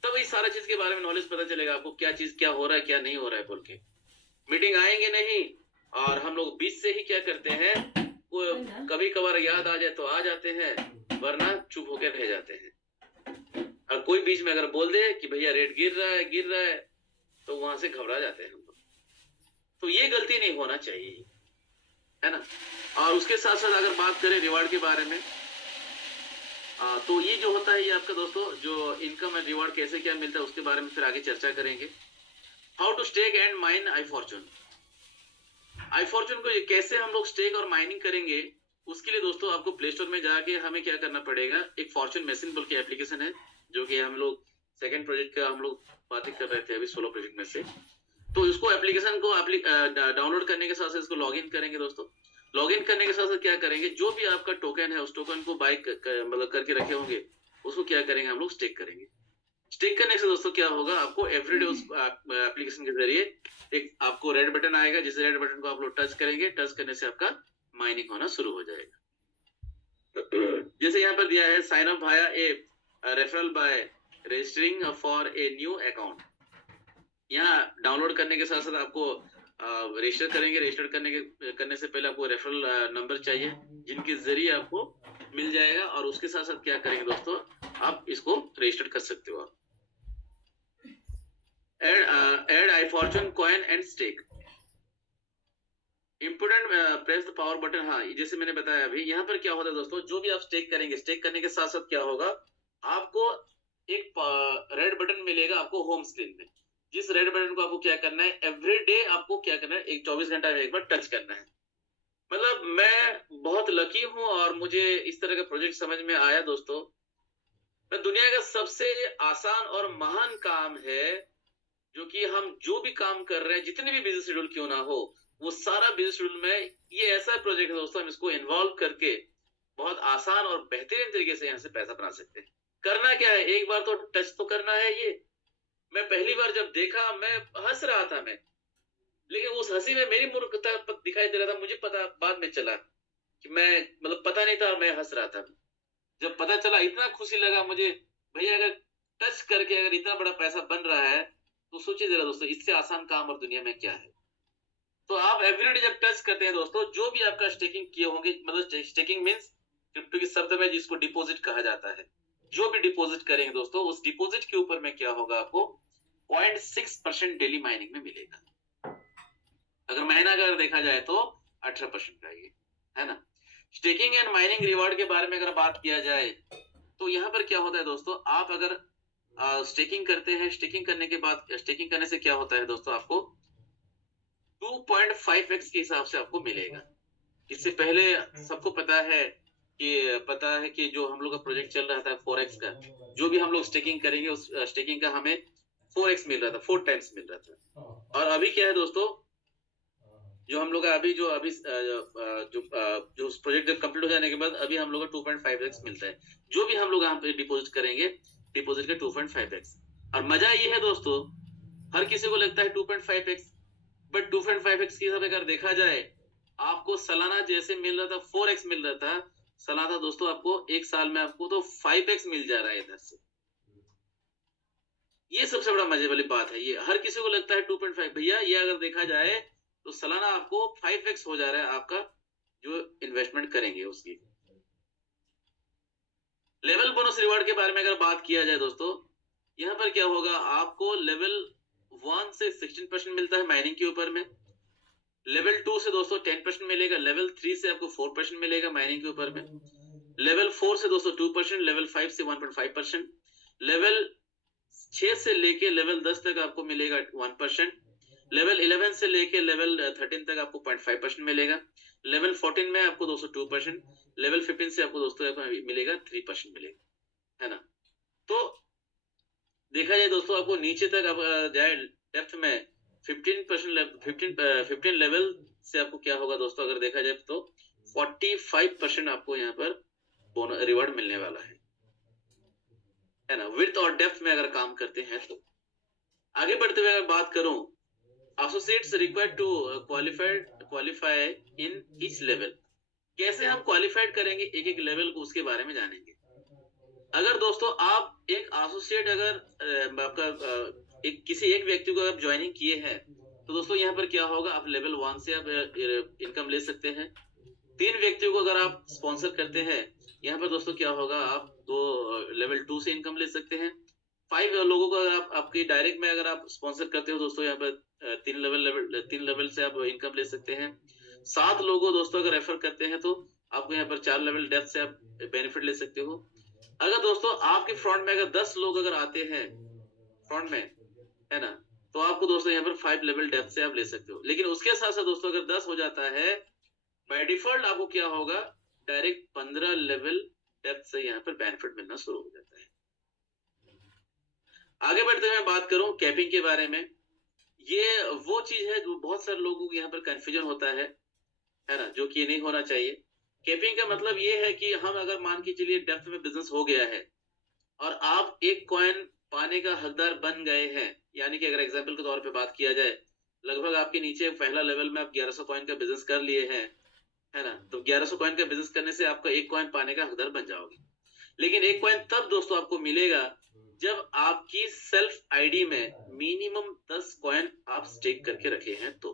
तब इस सारा चीज के बारे में नॉलेज पता चलेगा आपको, क्या चीज क्या हो रहा है क्या नहीं हो रहा है बोल के। मीटिंग आएंगे नहीं, और हम लोग बीच से ही क्या करते हैं, वो कभी कभार याद आ जाए तो आ जाते हैं, वरना चुप होकर रह जाते हैं। और कोई बीच में अगर बोल दे कि भैया रेट गिर रहा है, तो वहां से घबरा जाते हैं हम लोग। तो ये गलती नहीं होना चाहिए, है ना। और उसके साथ साथ अगर बात करें रिवार्ड के बारे में, तो ये जो होता है ये आपका दोस्तों जो इनकम एंड रिवार्ड कैसे क्या मिलता है उसके बारे में फिर आगे चर्चा करेंगे। How to stake and mine I Fortune. I Fortune को कैसे हम लोग स्टेक और माइनिंग करेंगे, उसके लिए दोस्तों आपको प्ले स्टोर में जाके हमें क्या करना पड़ेगा, एक फॉर्चून मशीन बोल के एप्लीकेशन है, जो कि हम लोग सेकंड प्रोजेक्ट का हम लोग बातें कर रहे थे अभी सोलो प्रोजेक्ट में से। तो इसको एप्लीकेशन को डाउनलोड करने के साथ साथ इसको लॉगिन करेंगे दोस्तों। लॉगिन करने के साथ साथ क्या करेंगे, जो भी आपका टोकन है उस टोकन को बाय मतलब करके रखे होंगे, उसको क्या करेंगे हम लोग स्टेक करेंगे। स्टेक करने से दोस्तों क्या होगा, आपको एवरीडे उस एप्लीकेशन के जरिए एक आपको रेड बटन आएगा, जिस रेड बटन को आप लोग टच करेंगे, टच करने से आपका माइनिंग होना शुरू हो जाएगा। जैसे यहाँ पर दिया है, sign up via a referral by registering for a new account. यहाँ डाउनलोड करने के साथ साथ आपको रजिस्टर करेंगे, रजिस्टर करने से पहले आपको रेफरल नंबर चाहिए, जिनके जरिए आपको मिल जाएगा, और उसके साथ साथ क्या करेंगे दोस्तों, आप इसको रजिस्टर कर सकते हो। आप add I Fortune coin and stake. Important, press the power button. हाँ, जैसे मैंने बताया अभी, यहाँ पर क्या होता है दोस्तों, जो भी आप स्टेक करेंगे, स्टेक करने के साथ साथ क्या होगा, आपको एक रेड बटन मिलेगा आपको होम स्क्रीन में, जिस रेड बटन को आपको क्या करना है, एवरीडे आपको क्या करना है, एक 24 घंटा में एक बार टच करना है। मतलब मैं बहुत लकी हूं, और मुझे इस तरह का प्रोजेक्ट समझ में आया दोस्तों। दुनिया का सबसे आसान और महान काम है, जो कि हम जो भी काम कर रहे हैं, जितने भी बिजनेस शेड्यूल क्यों ना हो, वो सारा बिजनेस शेड्यूल में ये ऐसा प्रोजेक्ट है दोस्तों, हम इसको इन्वॉल्व करके बहुत आसान और बेहतरीन तरीके से यहाँ से पैसा बना सकते हैं। करना क्या है, एक बार तो टच तो करना है। ये मैं पहली बार जब देखा, मैं हंस रहा था मैं, लेकिन उस हंसी में मेरी मूर्खता दिखाई दे रहा था। मुझे पता बाद में चला कि मैं मतलब पता नहीं था, मैं हंस रहा था। जब पता चला इतना खुशी लगा मुझे, भैया अगर टच करके अगर इतना बड़ा पैसा बन रहा है, तो सोचिए जरा दोस्तों, इससे आसान काम और दुनिया में क्या है। तो आप एवरीडे जब टच करते हैं दोस्तों, जो भी आपका स्टेकिंग किए होंगे, मतलब स्टेकिंग मींस क्रिप्टो की शब्द में जिसको डिपॉजिट कहा जाता है, जो भी डिपॉजिट करेंगे दोस्तों, उस डिपॉजिट के ऊपर में क्या होगा, आपको 0.6% डेली माइनिंग में मिलेगा। अगर महीना अगर देखा जाए तो 18% का ये है ना। स्टेकिंग एंड माइनिंग रिवार्ड के बारे में अगर बात किया जाए, तो यहाँ पर क्या होता है दोस्तों, आप अगर स्टेकिंग करते हैं, स्टेकिंग करने के बाद, स्टेकिंग करने से क्या होता है दोस्तों, आपको 2.5x के हिसाब से आपको मिलेगा। इससे पहले सबको पता है कि जो हम लोग का प्रोजेक्ट चल रहा था 4x का, जो भी हम लोग स्टेकिंग करेंगे, उस स्टेकिंग का हमें 4x मिल रहा था, 4 टाइम्स मिल रहा था। और अभी क्या है दोस्तों, जो हम लोग का अभी जो प्रोजेक्ट जब कंप्लीट हो जाने के बाद अभी हम लोग का 2.5x मिलता है। जो भी हम लोग यहाँ पे डिपॉजिट करेंगे, डिपॉजिट का 2.5x। और मजा ये है दोस्तों, हर किसी को लगता है 2.5x, बट 2.5x की हिसाब अगर देखा जाए, आपको सालाना जैसे मिल रहा था 4x मिल रहा था सालाना, दोस्तों आपको एक साल में आपको तो 5x मिल जा रहा है इधर से। ये सबसे बड़ा मजे वाली बात है। ये हर किसी को लगता है 2.5, भैया ये अगर देखा जाए तो सालाना आपको 5x हो जा रहा है आपका जो इन्वेस्टमेंट करेंगे उसकी। लेवल बोनस रिवार्ड के बारे में अगर बात किया जाए दोस्तों, यहाँ पर क्या होगा, आपको लेवल 1 से 16% मिलता है माइनिंग के ऊपर में। लेवल 2 से दोस्तों 10% मिलेगा। लेवल 3 से आपको 4% मिलेगा माइनिंग के ऊपर में। लेवल 4 से दोस्तों 2%, लेवल 5 से 1.5%, लेवल 6 से लेके लेवल 10 तक आपको मिलेगा 1%, लेवल 11 से लेके लेवल 13 तक आपको 0.5% मिलेगा, लेवल 14 में आपको दोस्तों 2%, लेवल 15 से आपको दोस्तों मिलेगा 3% मिलेगा, है ना। तो देखा जाए दोस्तों, आपको नीचे तक आप जाए डेप्थ में, 15 लेवल से आपको क्या होगा दोस्तों, अगर देखा जाए तो 45% आपको यहाँ पर बोनस रिवार्ड मिलने वाला है ना, विड्थ और डेप्थ में अगर काम करते हैं तो। आगे बढ़ते हुए अगर बात करूं, associates required to qualify in each level. कैसे हम क्वालिफाइड करेंगे एक एक लेवल को, उसके बारे में जानेंगे। अगर दोस्तों आप एक एसोसिएट अगर आपका किसी एक व्यक्ति को आप ज्वाइनिंग किए हैं तो दोस्तों यहाँ पर क्या होगा, आप लेवल 1 से आप इनकम ले सकते हैं। 3 व्यक्तियों को अगर आप स्पॉन्सर करते हैं यहाँ पर दोस्तों क्या होगा, आप लेवल 2 से इनकम ले सकते हैं। 5 लोगों को अगर आप आपकी डायरेक्ट में अगर आप स्पॉन्सर करते हो दोस्तों यहाँ पर 3 लेवल से आप इनकम ले सकते हैं। 7 लोगों दोस्तों अगर रेफर करते हैं तो आपको यहाँ पर 4 लेवल डेप्थ से आप बेनिफिट ले सकते हो। अगर दोस्तों आपके फ्रंट में अगर 10 लोग अगर आते हैं फ्रंट में, है ना, तो आपको दोस्तों यहाँ पर 5 लेवल डेप्थ से आप ले सकते हो। लेकिन उसके साथ साथ दोस्तों अगर 10 हो जाता है बाय डिफॉल्ट आपको क्या होगा, डायरेक्ट 15 लेवल डेप्थ से यहाँ पर बेनिफिट मिलना शुरू हो जाता है। आगे बढ़ते हुए बात करूं कैपिंग के बारे में, ये वो चीज है जो बहुत सारे लोगों को यहाँ पर कंफ्यूजन होता है ना, जो कि नहीं होना चाहिए। कैपिंग का मतलब ये है कि हम अगर मान के चलिए डेप्थ में बिजनेस हो गया है और आप एक कॉइन पाने का हकदार बन गए हैं, यानी कि अगर एग्जांपल के तौर पे बात किया जाए, लगभग आपके नीचे पहला लेवल में आप 1100 कॉइन का बिजनेस कर लिए हैं, है ना, तो 1100 कॉइन का बिजनेस करने से आपका एक कॉइन पाने का हकदार बन जाओगे। लेकिन एक कॉइन तब दोस्तों आपको मिलेगा जब आपकी सेल्फ आईडी में मिनिमम 10 कॉइन आप स्टेक करके रखे हैं तो,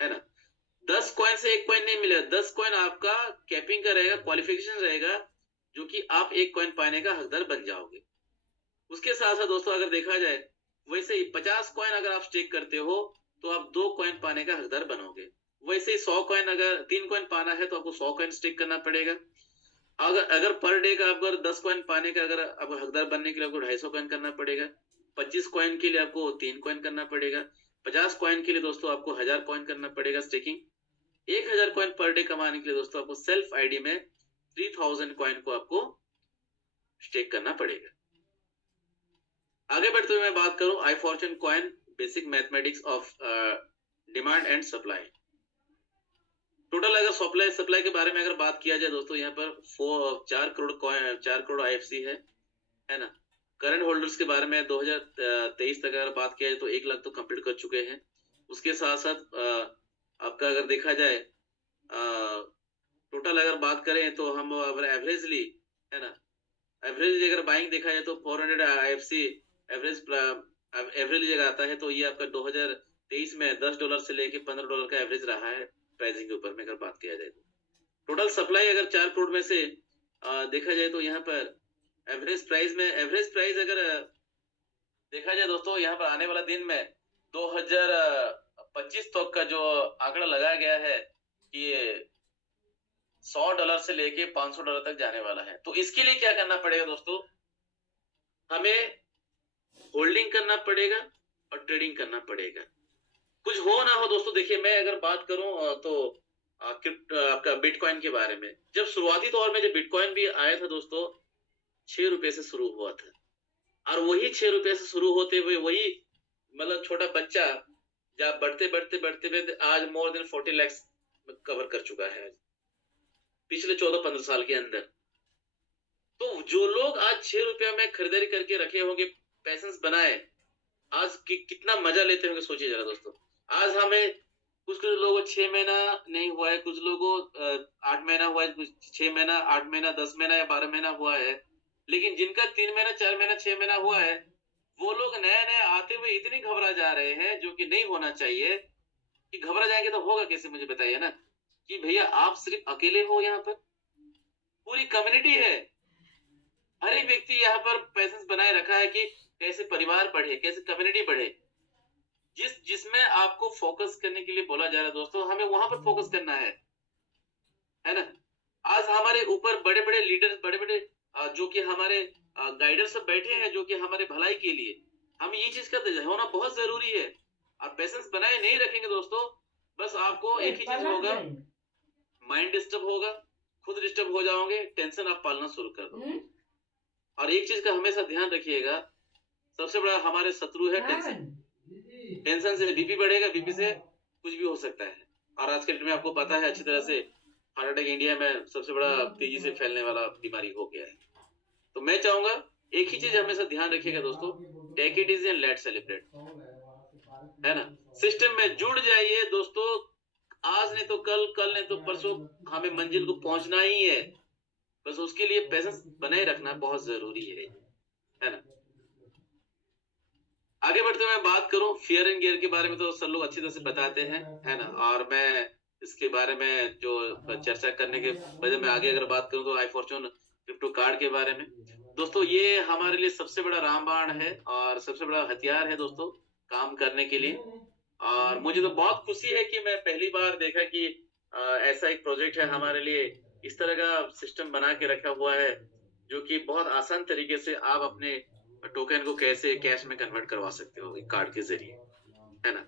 है ना। 10 कॉइन से एक कॉइन नहीं मिलेगा, 10 कॉइन आपका कैपिंग का रहेगा, क्वालिफिकेशन रहेगा, जो कि आप एक कॉइन पाने का हकदार बन जाओगे। उसके साथ साथ दोस्तों अगर देखा जाए वैसे ही 50 कॉइन अगर आप स्टेक करते हो तो आप 2 कॉइन पाने का हकदार बनोगे। वैसे ही 100 कॉइन अगर 3 कॉइन पाना है तो आपको 100 कॉइन स्टेक करना पड़ेगा। अगर पर डे का आपको 10 कॉइन पाने का अगर आप हकदार बनने के लिए आपको 250 कॉइन करना पड़ेगा। 25 कॉइन के लिए आपको 3 कॉइन करना पड़ेगा। 50 कॉइन के लिए दोस्तों आपको 1000 कॉइन करना पड़ेगा स्टेकिंग। 1000 कॉइन पर डे कमाने के लिए दोस्तों आपको सेल्फ आईडी में 3000 कॉइन को आपको स्टेक करना पड़ेगा। आगे बढ़ते हुए मैं बात करूं आई Fortune coin basic mathematics of demand and supply. Total अगर सप्लाई के बारे में अगर बात किया जाए दोस्तों, यहाँ पर 4 करोड़ IFC है ना। करंट होल्डर्स के बारे में 2023 तक अगर बात किया जाए तो 1 लाख तो कंप्लीट कर चुके हैं। उसके साथ साथ आपका अगर देखा जाए टोटल अगर बात करें तो हम अगर एवरेजली, है ना, एवरेज अगर बाइंग देखा जाए तो 400 IFC एवरेज अगर आता है तो ये आपका 2023 में $10 से लेके $15 का एवरेज रहा है प्राइसिंग के ऊपर में अगर बात किया जाए तो। टोटल सप्लाई अगर 4 करोड़ में से देखा जाए तो यहाँ पर एवरेज प्राइस अगर देखा जाए दोस्तों, यहाँ पर आने वाला दिन में 2025 तक का जो आंकड़ा लगाया गया है कि $100 से लेके $500 तक जाने वाला है। तो इसके लिए क्या करना पड़ेगा दोस्तों, हमें होल्डिंग करना पड़ेगा और ट्रेडिंग करना पड़ेगा। कुछ हो ना हो दोस्तों, देखिए मैं अगर बात करूं तो आपका बिटकॉइन के बारे में, जब शुरुआती तौर में जब बिटकॉइन भी आया था दोस्तों 6 रुपए से शुरू हुआ था, और वही 6 रुपए से शुरू होते हुए वही मतलब छोटा बच्चा जब बढ़ते आज मोर देन 40 लाख कवर कर चुका है पिछले 14-15 साल के अंदर। तो जो लोग आज 6 रुपया में खरीदारी करके रखे होंगे, पैसेंस बनाए, आज कितना मजा लेते होंगे सोचिए जरा दोस्तों। आज हमें कुछ लोगों 6 महीना नहीं हुआ है, कुछ लोगों 8 महीना हुआ है, 6 महीना, 8 महीना, 10 महीना या 12 महीना हुआ है, लेकिन जिनका 3 महीना, 4 महीना, 6 महीना हुआ है, वो लोग नया आते हुए इतने घबरा जा रहे हैं, जो कि नहीं होना चाहिए। कि घबरा जाएंगे तो होगा कैसे, मुझे बताइए ना। कि भैया आप सिर्फ अकेले हो, यहाँ पर पूरी कम्युनिटी है, हर एक व्यक्ति यहाँ पर पैसेंस बनाए रखा है कि कैसे परिवार बढ़े, कैसे कम्युनिटी बढ़े। जिसमें आपको फोकस करने के लिए बोला जा रहा है दोस्तों, हमें वहां पर फोकस करना है ना। आज हमारे ऊपर बड़े बड़े लीडर्स, बड़े बड़े जो कि हमारे गाइडर्स सब बैठे हैं, जो कि हमारे भलाई के लिए हमें ये चीज का होना बहुत जरूरी है। आप पैसेंस बनाए नहीं रखेंगे दोस्तों, बस आपको एक ही चीज होगा, माइंड डिस्टर्ब होगा, खुद डिस्टर्ब हो जाओगे, टेंशन आप पालना शुरू कर दोगे। और एक चीज का हमेशा ध्यान रखिएगा, सबसे बड़ा हमारे शत्रु है टेंशन। टेंशन से बीपी बढ़ेगा, बीपी से कुछ भी हो सकता है। और आज के डेट में आपको पता है अच्छी तरह से हार्ट अटैक इंडिया में सबसे बड़ा तेजी से फैलने वाला बीमारी हो गया है। तो मैं चाहूंगा एक ही चीज हमेशा ध्यान रखिएगा दोस्तों, take it easy and let celebrate, है ना। सिस्टम में जुड़ जाइए दोस्तों, आज नहीं तो कल, कल नहीं तो परसों हमें मंजिल को पहुंचना ही है। बस उसके लिए पेशेंस बनाए रखना बहुत जरूरी है ना। आगे बढ़ते हुए मैं बात करूं फियर एंड गियर के बारे में, तो सब लोग अच्छी तरह से बताते हैं, है ना। और मैं इसके बारे में जो चर्चा करने के वजह में आगे अगर बात करूं तो आई फॉर्चून क्रिप्टो कार्ड के बारे में दोस्तों, ये हमारे लिए सबसे बड़ा रामबाण है और सबसे बड़ा हथियार है दोस्तों काम करने के लिए। और मुझे तो बहुत खुशी है कि मैं पहली बार देखा कि ऐसा एक प्रोजेक्ट है हमारे लिए, इस तरह का सिस्टम बना के रखा हुआ है जो कि बहुत आसान तरीके से आप अपने टोकन को कैसे कैश में कन्वर्ट करवा सकते हो कार्ड के जरिए, है ना।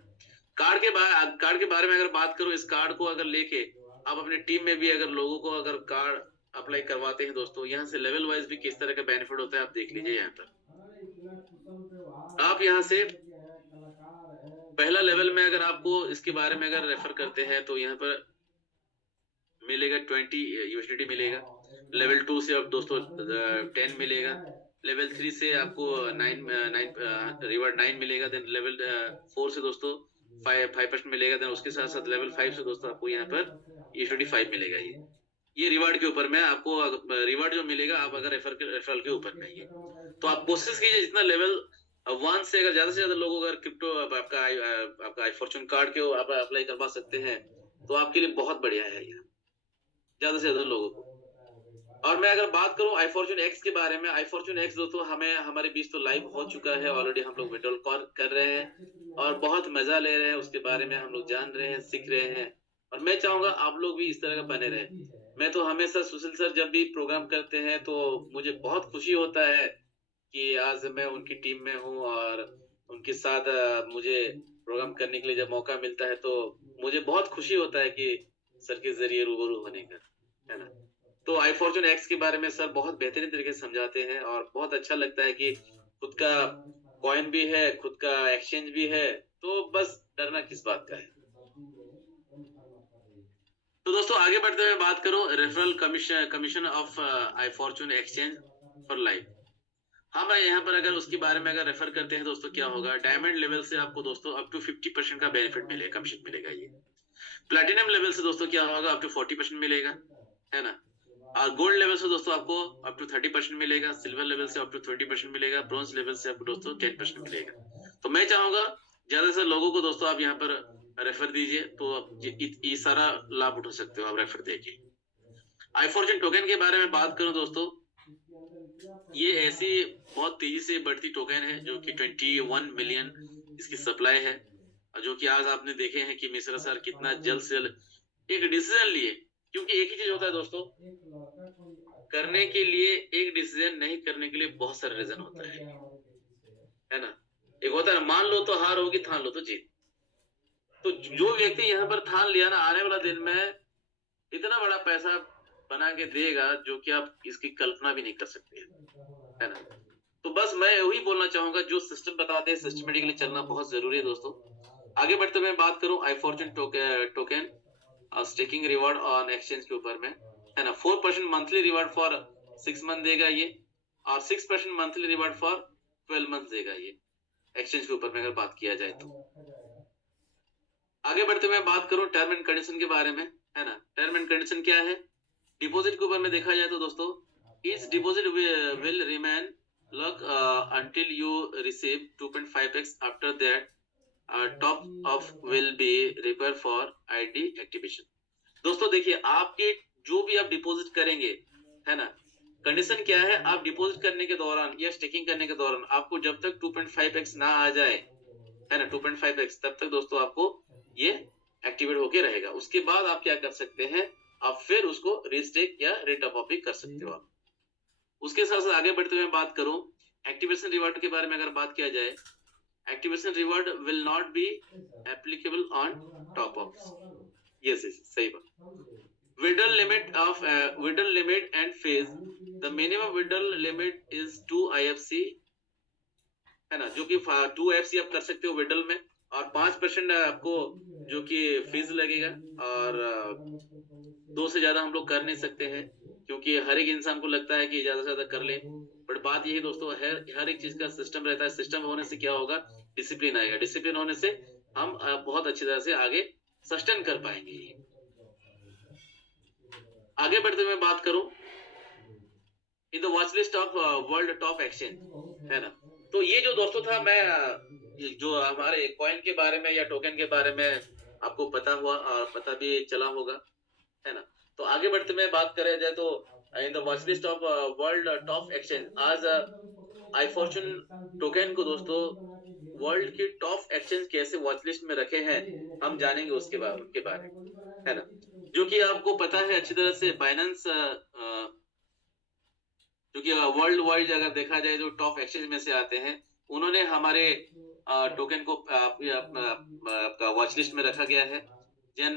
कार्ड के बारे में अगर बात करो, इस कार्ड को अगर लेके आप अपने टीम में भी अगर लोगों को अगर कार्ड अप्लाई करवाते हैं दोस्तों, यहाँ से लेवल वाइज भी किस तरह का बेनिफिट होता है आप देख लीजिए। यहाँ पर आप यहाँ से पहला लेवल में अगर आपको इसके बारे में अगर रेफर करते हैं तो यहाँ पर मिलेगा 20 यूएसडीटी मिलेगा। लेवल 2 से अब दोस्तों 10 मिलेगा। लेवल 3 से आपको 9 रिवार्ड 9 मिलेगा। देन लेवल 4 से दोस्तों 5% मिलेगा। देन उसके साथ साथ लेवल 5 से दोस्तों आपको यहाँ पर यूएसडीटी 5 मिलेगा। ये रिवार्ड के ऊपर में आपको रिवार्ड जो मिलेगा आप अगर रेफरल के ऊपर में है, तो आप कोशिश कीजिए जितना लेवल 1 से अगर ज्यादा से ज्यादा लोग अगर क्रिप्टो आपका आई फॉर्चून कार्ड के आप अप्लाई करवा सकते हैं तो आपके लिए बहुत बढ़िया है ये, ज्यादा से ज्यादा लोगों को। और मैं अगर बात करूं आई फॉर्चून एक्स के बारे में, आई फॉर्चून एक्स दोस्तों हमें हमारे बीच तो लाइव हो चुका है ऑलरेडी, हम लोग विड्रॉल कर रहे हैं और बहुत मजा ले रहे हैं, उसके बारे में हम लोग जान रहे हैं, सीख रहे हैं। और मैं चाहूंगा आप लोग भी इस तरह का बने रहे। मैं तो हमेशा सुशील सर जब भी प्रोग्राम करते हैं तो मुझे बहुत खुशी होता है कि आज मैं उनकी टीम में हूँ और उनके साथ मुझे प्रोग्राम करने के लिए जब मौका मिलता है तो मुझे बहुत खुशी होता है कि सर के जरिए रूबरू होने का, है ना। तो आई फॉर्चून एक्स के बारे में सर बहुत बेहतरीन तरीके से समझाते हैं और बहुत अच्छा लगता है कि खुद का कॉइन भी है, खुद का एक्सचेंज भी है, तो बस डरना किस बात का है। तो दोस्तों आगे बढ़ते हुए बात करूं referral commission of I Fortune exchange for life. हाँ भाई, यहाँ पर अगर उसके बारे में अगर रेफर करते हैं दोस्तों क्या होगा, डायमंड लेवल से आपको दोस्तों अप टू 50% का बेनिफिट मिलेगा, कमीशन मिलेगा। ये प्लैटिनम लेवल से दोस्तों क्या होगा, अप टू 40% मिलेगा, है ना। और गोल्ड लेवल से दोस्तों आपको अप टू 30% मिलेगा, सिल्वर लेवल से अप टू 20% मिलेगा, ब्रॉन्ज लेवल से आपको दोस्तों 10% मिलेगा। तो मैं चाहूंगा ज्यादा से लोगों को दोस्तों आप यहाँ पर रेफर दीजिए, तो ये सारा लाभ उठा सकते हो आप रेफर देके। आई फॉर्चून टोकन के बारे में बात करूं दोस्तों, ये ऐसी बहुत तेजी से बढ़ती टोकन है जो कि 21 मिलियन इसकी सप्लाई है, जो कि आज आपने देखे हैं कि मिश्रा सर कितना जल्द से जल्द एक डिसीजन लिए। क्योंकि एक ही चीज होता है दोस्तों, करने के लिए एक डिसीजन, नहीं करने के लिए बहुत सारे रीजन होता है ना। एक होता है ना, मान लो तो हार होगी, ठान लो तो जीत। तो जो व्यक्ति यहाँ पर ठान लिया ना, आने वाला दिन में इतना बड़ा पैसा बना के देगा जो कि आप इसकी कल्पना भी नहीं कर सकते, है ना। तो बस मैं वही बोलना चाहूंगा, जो सिस्टम बताते हैं सिस्टमेटिकली चलना बहुत जरूरी है दोस्तों। आगे बढ़ते हुए बात करूं iFortune token staking reward on exchange के ऊपर में, है ना। 4% मंथली रिवार्ड फॉर 6 मंथ देगा ये, और 6% मंथली रिवार्ड फॉर 12 मंथ देगा ये एक्सचेंज के ऊपर में अगर बात किया जाए तो। आगे बढ़ते हुए बात करूं टर्म एंड कंडीशन के बारे में, है ना। टर्म एंड कंडीशन क्या है, डिपॉजिट के ऊपर में देखा जाए तो दोस्तों, इस deposit will remain lock until you receive 2.5x, after that top of will be required for ID activation। दोस्तों देखिए, आपके जो भी आप डिपॉजिट करेंगे, है ना, कंडीशन क्या है, आप डिपॉजिट करने के दौरान या स्टेकिंग करने के दौरान आपको जब तक 2.5x ना आ जाए, है ना, 2.5x, तब तक दोस्तों आपको ये एक्टिवेट होके रहेगा। उसके बाद आप क्या कर सकते हैं, आप फिर उसको रीस्टेक या रीटॉप अप भी कर सकते हो आप। उसके साथ साथ आगे बढ़ते हुए बात करूं एक्टिवेशन रिवार्ड के बारे में अगर बात किया जाए, activation reward will not be applicable on top up. Yes, सही बात। Withdrawal limit and phase, the minimum withdrawal limit is 2 IFC, है ना, जो कि 2 IFC आप कर सकते हो विड्रॉल में, और 5% आपको जो कि फीस लगेगा और 2 से ज़्यादा हम लोग कर नहीं सकते हैं क्योंकि हर एक इंसान को लगता है कि ज़्यादा से ज़्यादा कर ले। बट बात यही दोस्तों हर एक चीज़ का सिस्टम रहता है। सिस्टम होने से क्या होगा, डिसिप्लिन आएगा। डिसिप्लिन होने से हम बहुत अच्छी तरह से आगे सस्टेन कर पाएंगे। आगे बढ़ते हुए बात करूं in the watch list of world top exchange, है ना। तो ये जो दोस्तों था, मैं जो हमारे कॉइन के बारे में या टोकन के बारे में आपको पता हुआ और पता भी चला होगा, है ना। तो आगे बढ़ते हुए बात करें जाए तो in the watch list of world top exchange आज आई फॉर्चून टोकन को दोस्तों वर्ल्ड की टॉप एक्सचेंज कैसे वॉच लिस्ट में रखे हैं, हम जानेंगे उनके बारे में, है ना। जो कि आपको पता है अच्छी तरह से बाइनेंस जो कि वर्ल्ड वाइड अगर देखा जाए जो टॉप एक्सचेंज में से आते हैं, उन्होंने हमारे टोकन को आपका वॉच लिस्ट में रखा गया है। जन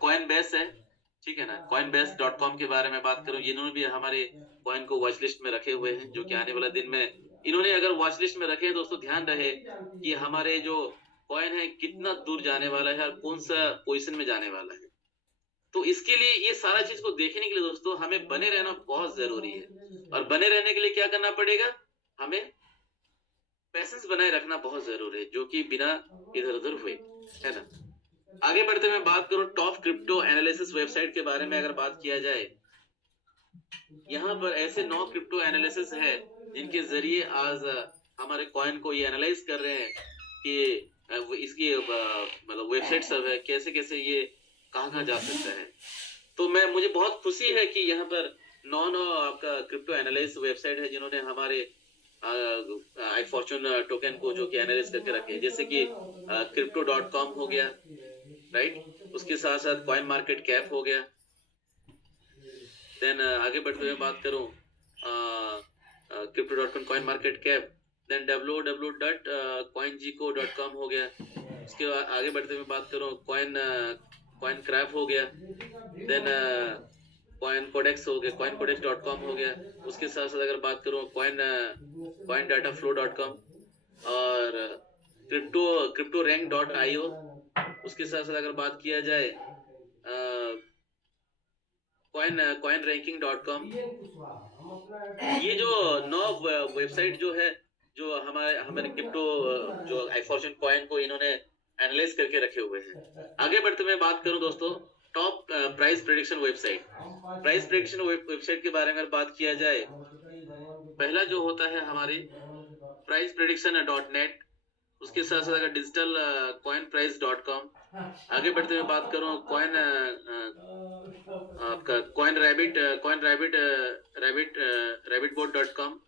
कॉइन बेस है, ठीक है ना। coinbase.com के बारे में बात करूं, इन्होंने भी हमारे कॉइन को वॉच लिस्ट में रखे हुए हैं, जो कि आने वाला दिन में इन्होंने अगर वॉच लिस्ट में रखे हैं दोस्तों, ध्यान रहे कि हमारे जो कॉइन है कितना दूर जाने वाला है और कौन सा पोजीशन में जाने वाला है। तो इसके लिए ये सारा चीज को देखने के लिए दोस्तों हमें बने रहना बहुत जरूरी है। और बने रहने के लिए क्या करना पड़ेगा, हमें पैसेंस बनाए रखना बहुत जरूरी है, जो कि बिना इधर उधर हुए, है ना। आगे बढ़ते हुए बात करूं टॉप क्रिप्टो एनालिसिस वेबसाइट के बारे में अगर बात किया जाए, यहाँ पर ऐसे 9 क्रिप्टो एनालिसिस है जिनके जरिए आज हमारे कॉइन को ये एनालाइज कर रहे हैं कि इसकी मतलब वेबसाइट सब है, कैसे कैसे ये कहाँ जा सकता है। तो मुझे बहुत खुशी है कि यहाँ पर 9 आपका क्रिप्टो एनालिस्ट वेबसाइट है जिन्होंने हमारे आई फॉर्चून टोकन को जो कि एनालाइज करके रखे हैं, जैसे कि crypto.com हो गया, राइट। उसके साथ साथ कॉइन मार्केट कैप हो गया। देन आगे बढ़ते हुए बात करूं crypto.com coin market cap, then www.coingeco.com हो गया। उसके बाद आगे बढ़ते हुए बात करूं कॉइन क्रैप हो गया, देन कॉइन कोडेक्स हो गया, coincodex.com हो गया। उसके साथ साथ अगर बात करूं coindataflow.com और cryptorank.io। उसके साथ साथ अगर बात किया जाए coinranking.com। ये जो 9 वेबसाइट जो है, जो हमारे क्रिप्टो जो आई फॉर्चून कॉइन को इन्होंने एनालाइज करके रखे हुए हैं। आगे बढ़ते हुए बात करूं दोस्तों top price prediction website. Price prediction website के बारे में बात किया जाए, पहला जो होता है हमारी प्राइस प्रेडिक्शन.net। उसके साथ साथ अगर डिजिटल coinprice.com। आगे बढ़ते हुए बात करूं आपका rabbitboard.com।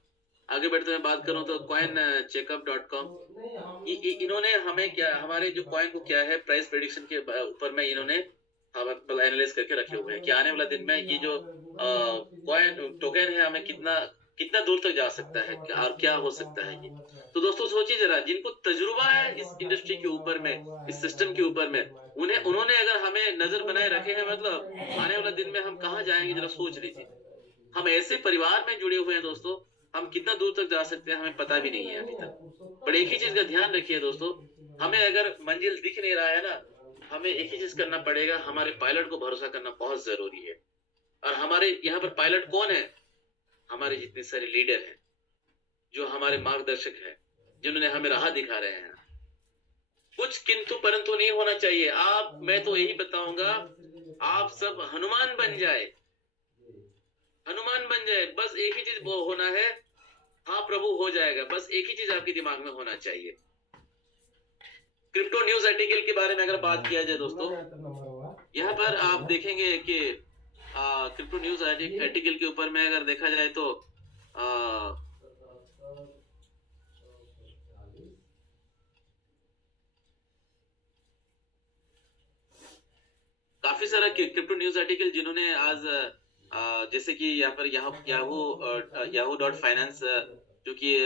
आगे बढ़ते हुए बात करूं तो coincheckup.com। इन्होंने हमें क्या, हमारे जो कॉइन को क्या है प्राइस प्रेडिक्शन के ऊपर में इन्होंने एनालाइज करके रखे हुए हैं कि आने वाला दिन में ये जो कॉइन टोकन है हमें कितना दूर तक जा सकता है और क्या हो सकता है ये। तो दोस्तों सोचिए जरा, जिनको तजुर्बा है इस इंडस्ट्री के ऊपर में, इस सिस्टम के ऊपर में, उन्होंने अगर हमें नजर बनाए रखे हैं, मतलब आने वाला दिन में हम कहाँ जाएंगे जरा सोच लीजिए। हम ऐसे परिवार में जुड़े हुए हैं दोस्तों, हम कितना दूर तक जा सकते हैं हमें पता भी नहीं है अभी तक। पर एक ही चीज का ध्यान रखिए दोस्तों, हमें अगर मंजिल दिख नहीं रहा है ना, हमें एक ही चीज करना पड़ेगा, हमारे पायलट को भरोसा करना बहुत जरूरी है। और हमारे यहाँ पर पायलट कौन है, हमारे जितने सारे लीडर हैं, जो हमारे मार्गदर्शक हैं, जिन्होंने हमें राह दिखा रहे हैं। कुछ किंतु परंतु नहीं होना चाहिए। मैं तो यही बताऊंगा, आप सब हनुमान बन जाए, बस एक ही चीज होना है, हाँ प्रभु हो जाएगा, बस एक ही चीज आपके दिमाग में होना चाहिए। क्रिप्टो न्यूज आर्टिकल के बारे में अगर बात किया जाए दोस्तों, यहाँ पर आप देखेंगे कि क्रिप्टो न्यूज आर्टिकल के ऊपर में अगर देखा जाए तो काफी सारा क्रिप्टो न्यूज आर्टिकल जिन्होंने आज जैसे कि यहाँ पर yahoo.finance जो कि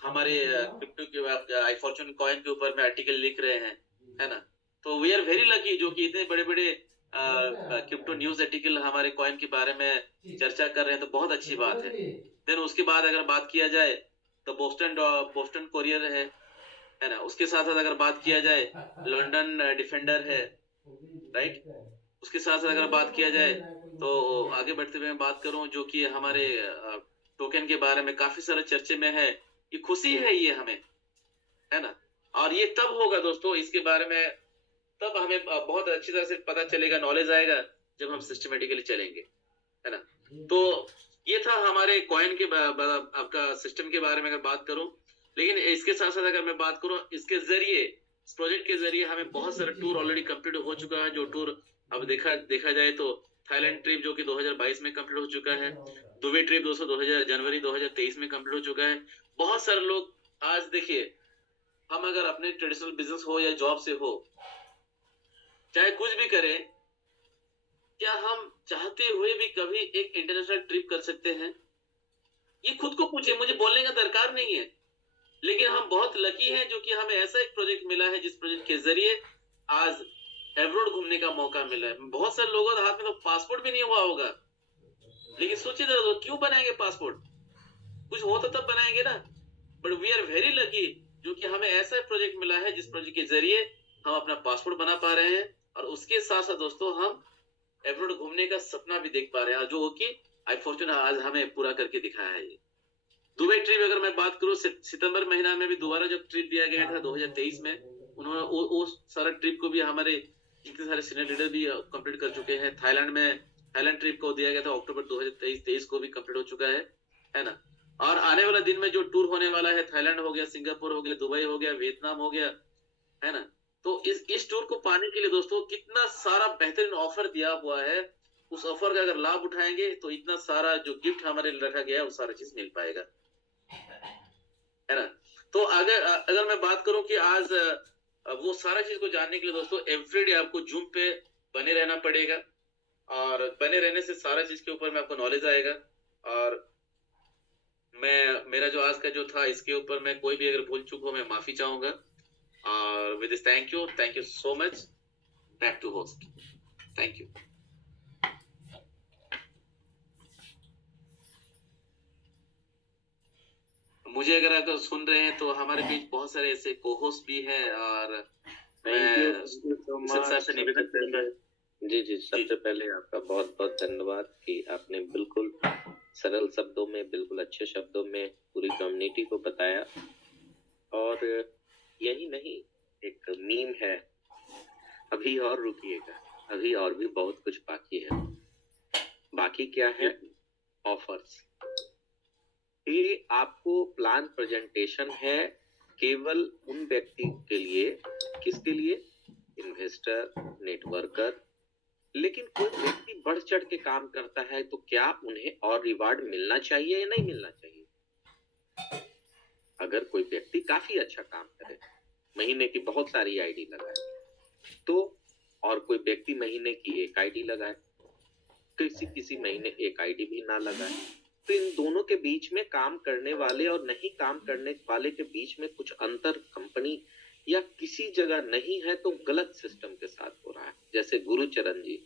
हमारे क्रिप्टो के आई फॉर्चून कॉइन के ऊपर में आर्टिकल लिख रहे हैं, है ना। तो वी आर वेरी लकी जो कि इतने बड़े बड़े क्रिप्टो न्यूज आर्टिकल हमारे कॉइन के बारे में चर्चा कर रहे हैं, तो बहुत अच्छी बात है। देन उसके बाद अगर बात किया जाए तो बोस्टन कोरियर है, है ना। उसके साथ साथ अगर बात किया जाए लंदन डिफेंडर है, राइट। उसके साथ साथ अगर बात किया जाए तो आगे बढ़ते हुए मैं बात करूं जो कि हमारे टोकन के बारे में काफी सारे चर्चे में है। ये खुशी है ये हमें, है ना। और ये तब होगा दोस्तों, इसके बारे में तब हमें बहुत अच्छी तरह से पता चलेगा, नॉलेज आएगा जब हम सिस्टमेटिकली चलेंगे, है ना। तो ये था हमारे कॉइन के आपका सिस्टम के बारे में अगर बात करूं। लेकिन इसके साथ साथ अगर मैं बात करूं, इसके जरिए, इस प्रोजेक्ट के जरिए हमें बहुत सारा टूर ऑलरेडी कंप्लीट हो चुका है। जो टूर अब देखा जाए तो थाईलैंड ट्रिप जो कि 2022 में कंप्लीट हो चुका है। दुबई ट्रिप दोस्तों जनवरी 2023 में कंप्लीट हो चुका है। बहुत सारे लोग आज देखिए, हम अगर अपने ट्रेडिशनल बिजनेस हो या जॉब से हो, चाहे कुछ भी करें, क्या हम चाहते हुए भी कभी एक इंटरनेशनल ट्रिप कर सकते हैं? ये खुद को पूछे, मुझे बोलने का दरकार नहीं है। लेकिन हम बहुत लकी हैं जो कि हमें ऐसा एक प्रोजेक्ट मिला है जिस प्रोजेक्ट के जरिए आज एब्रोड घूमने का मौका मिला है। बहुत सारे लोगों के हाथ में तो पासपोर्ट भी नहीं हुआ होगा, लेकिन सोचिए जरा, क्यों बनाएंगे पासपोर्ट? कुछ हो तो तब बनाएंगे ना। But we are very lucky जो कि हमें ऐसा प्रोजेक्ट मिला है जिस प्रोजेक्ट के जरिए हम अपना पासपोर्ट बना पा रहे हैं, और उसके साथ साथ दोस्तों हम एब्रोड घूमने का सपना भी देख पा रहे हैं, जो कि आई फॉर्चून आज हमें पूरा करके दिखाया है। ये दुबई ट्रिप अगर मैं बात करूं, सितंबर महीना में भी दोबारा जब ट्रिप दिया गया था 2023 में, उन्होंने वो सारा ट्रिप को भी हमारे इतने सारे सीनियर लीडर भी कंप्लीट कर चुके हैं। थाईलैंड ट्रिप को दिया गया था अक्टूबर 2023 को भी कंप्लीट हो चुका है ना। और आने वाला दिन में जो टूर होने वाला है, थाईलैंड हो गया, सिंगापुर हो गया, दुबई हो गया, वियतनाम हो गया, है ना। तो इस टूर को पाने के लिए दोस्तों कितना सारा बेहतरीन ऑफर दिया हुआ है। उस ऑफर का अगर लाभ उठाएंगे तो इतना सारा जो गिफ्ट हमारे लिए रखा गया है वो सारा चीज मिल पाएगा, है ना। तो अगर मैं बात करूं कि आज वो सारा चीज को जानने के लिए दोस्तों एवरीडे आपको जूम पे बने रहना पड़ेगा, और बने रहने से सारा चीज के ऊपर में आपको नॉलेज आएगा। और मेरा जो आज का जो था, इसके ऊपर मैं कोई भी अगर भूल चूक हो मैं माफी चाहूंगा। और with this thank you so much. Back to host. Thank you. मुझे अगर सुन रहे हैं तो हमारे बीच बहुत सारे ऐसे को-होस्ट भी हैं, और मैं से निवेदन करूंगा। जी, सबसे पहले आपका बहुत-बहुत धन्यवाद कि आपने बिल्कुल सरल शब्दों में, बिल्कुल अच्छे शब्दों में पूरी कम्युनिटी को बताया। और यही नहीं, एक मीम है, अभी और रुकिएगा, अभी और भी बहुत कुछ बाकी है। बाकी क्या है? ऑफर्स। ये आपको प्लान प्रेजेंटेशन है केवल उन व्यक्ति के लिए, किसके लिए? Investor, networker. लेकिन कोई व्यक्ति बढ़ चढ़ के काम करता है तो क्या उन्हें और रिवार्ड मिलना चाहिए या नहीं मिलना चाहिए? अगर कोई व्यक्ति काफी अच्छा काम करे, महीने की बहुत सारी आईडी लगाए, तो और कोई व्यक्ति महीने की एक आईडी लगाए, किसी महीने एक आईडी भी ना लगाए, तो इन दोनों के बीच में काम करने वाले और नहीं काम करने वाले के बीच में कुछ अंतर कंपनी या किसी जगह नहीं है, तो गलत सिस्टम के साथ हो रहा है। जैसे गुरुचरण जी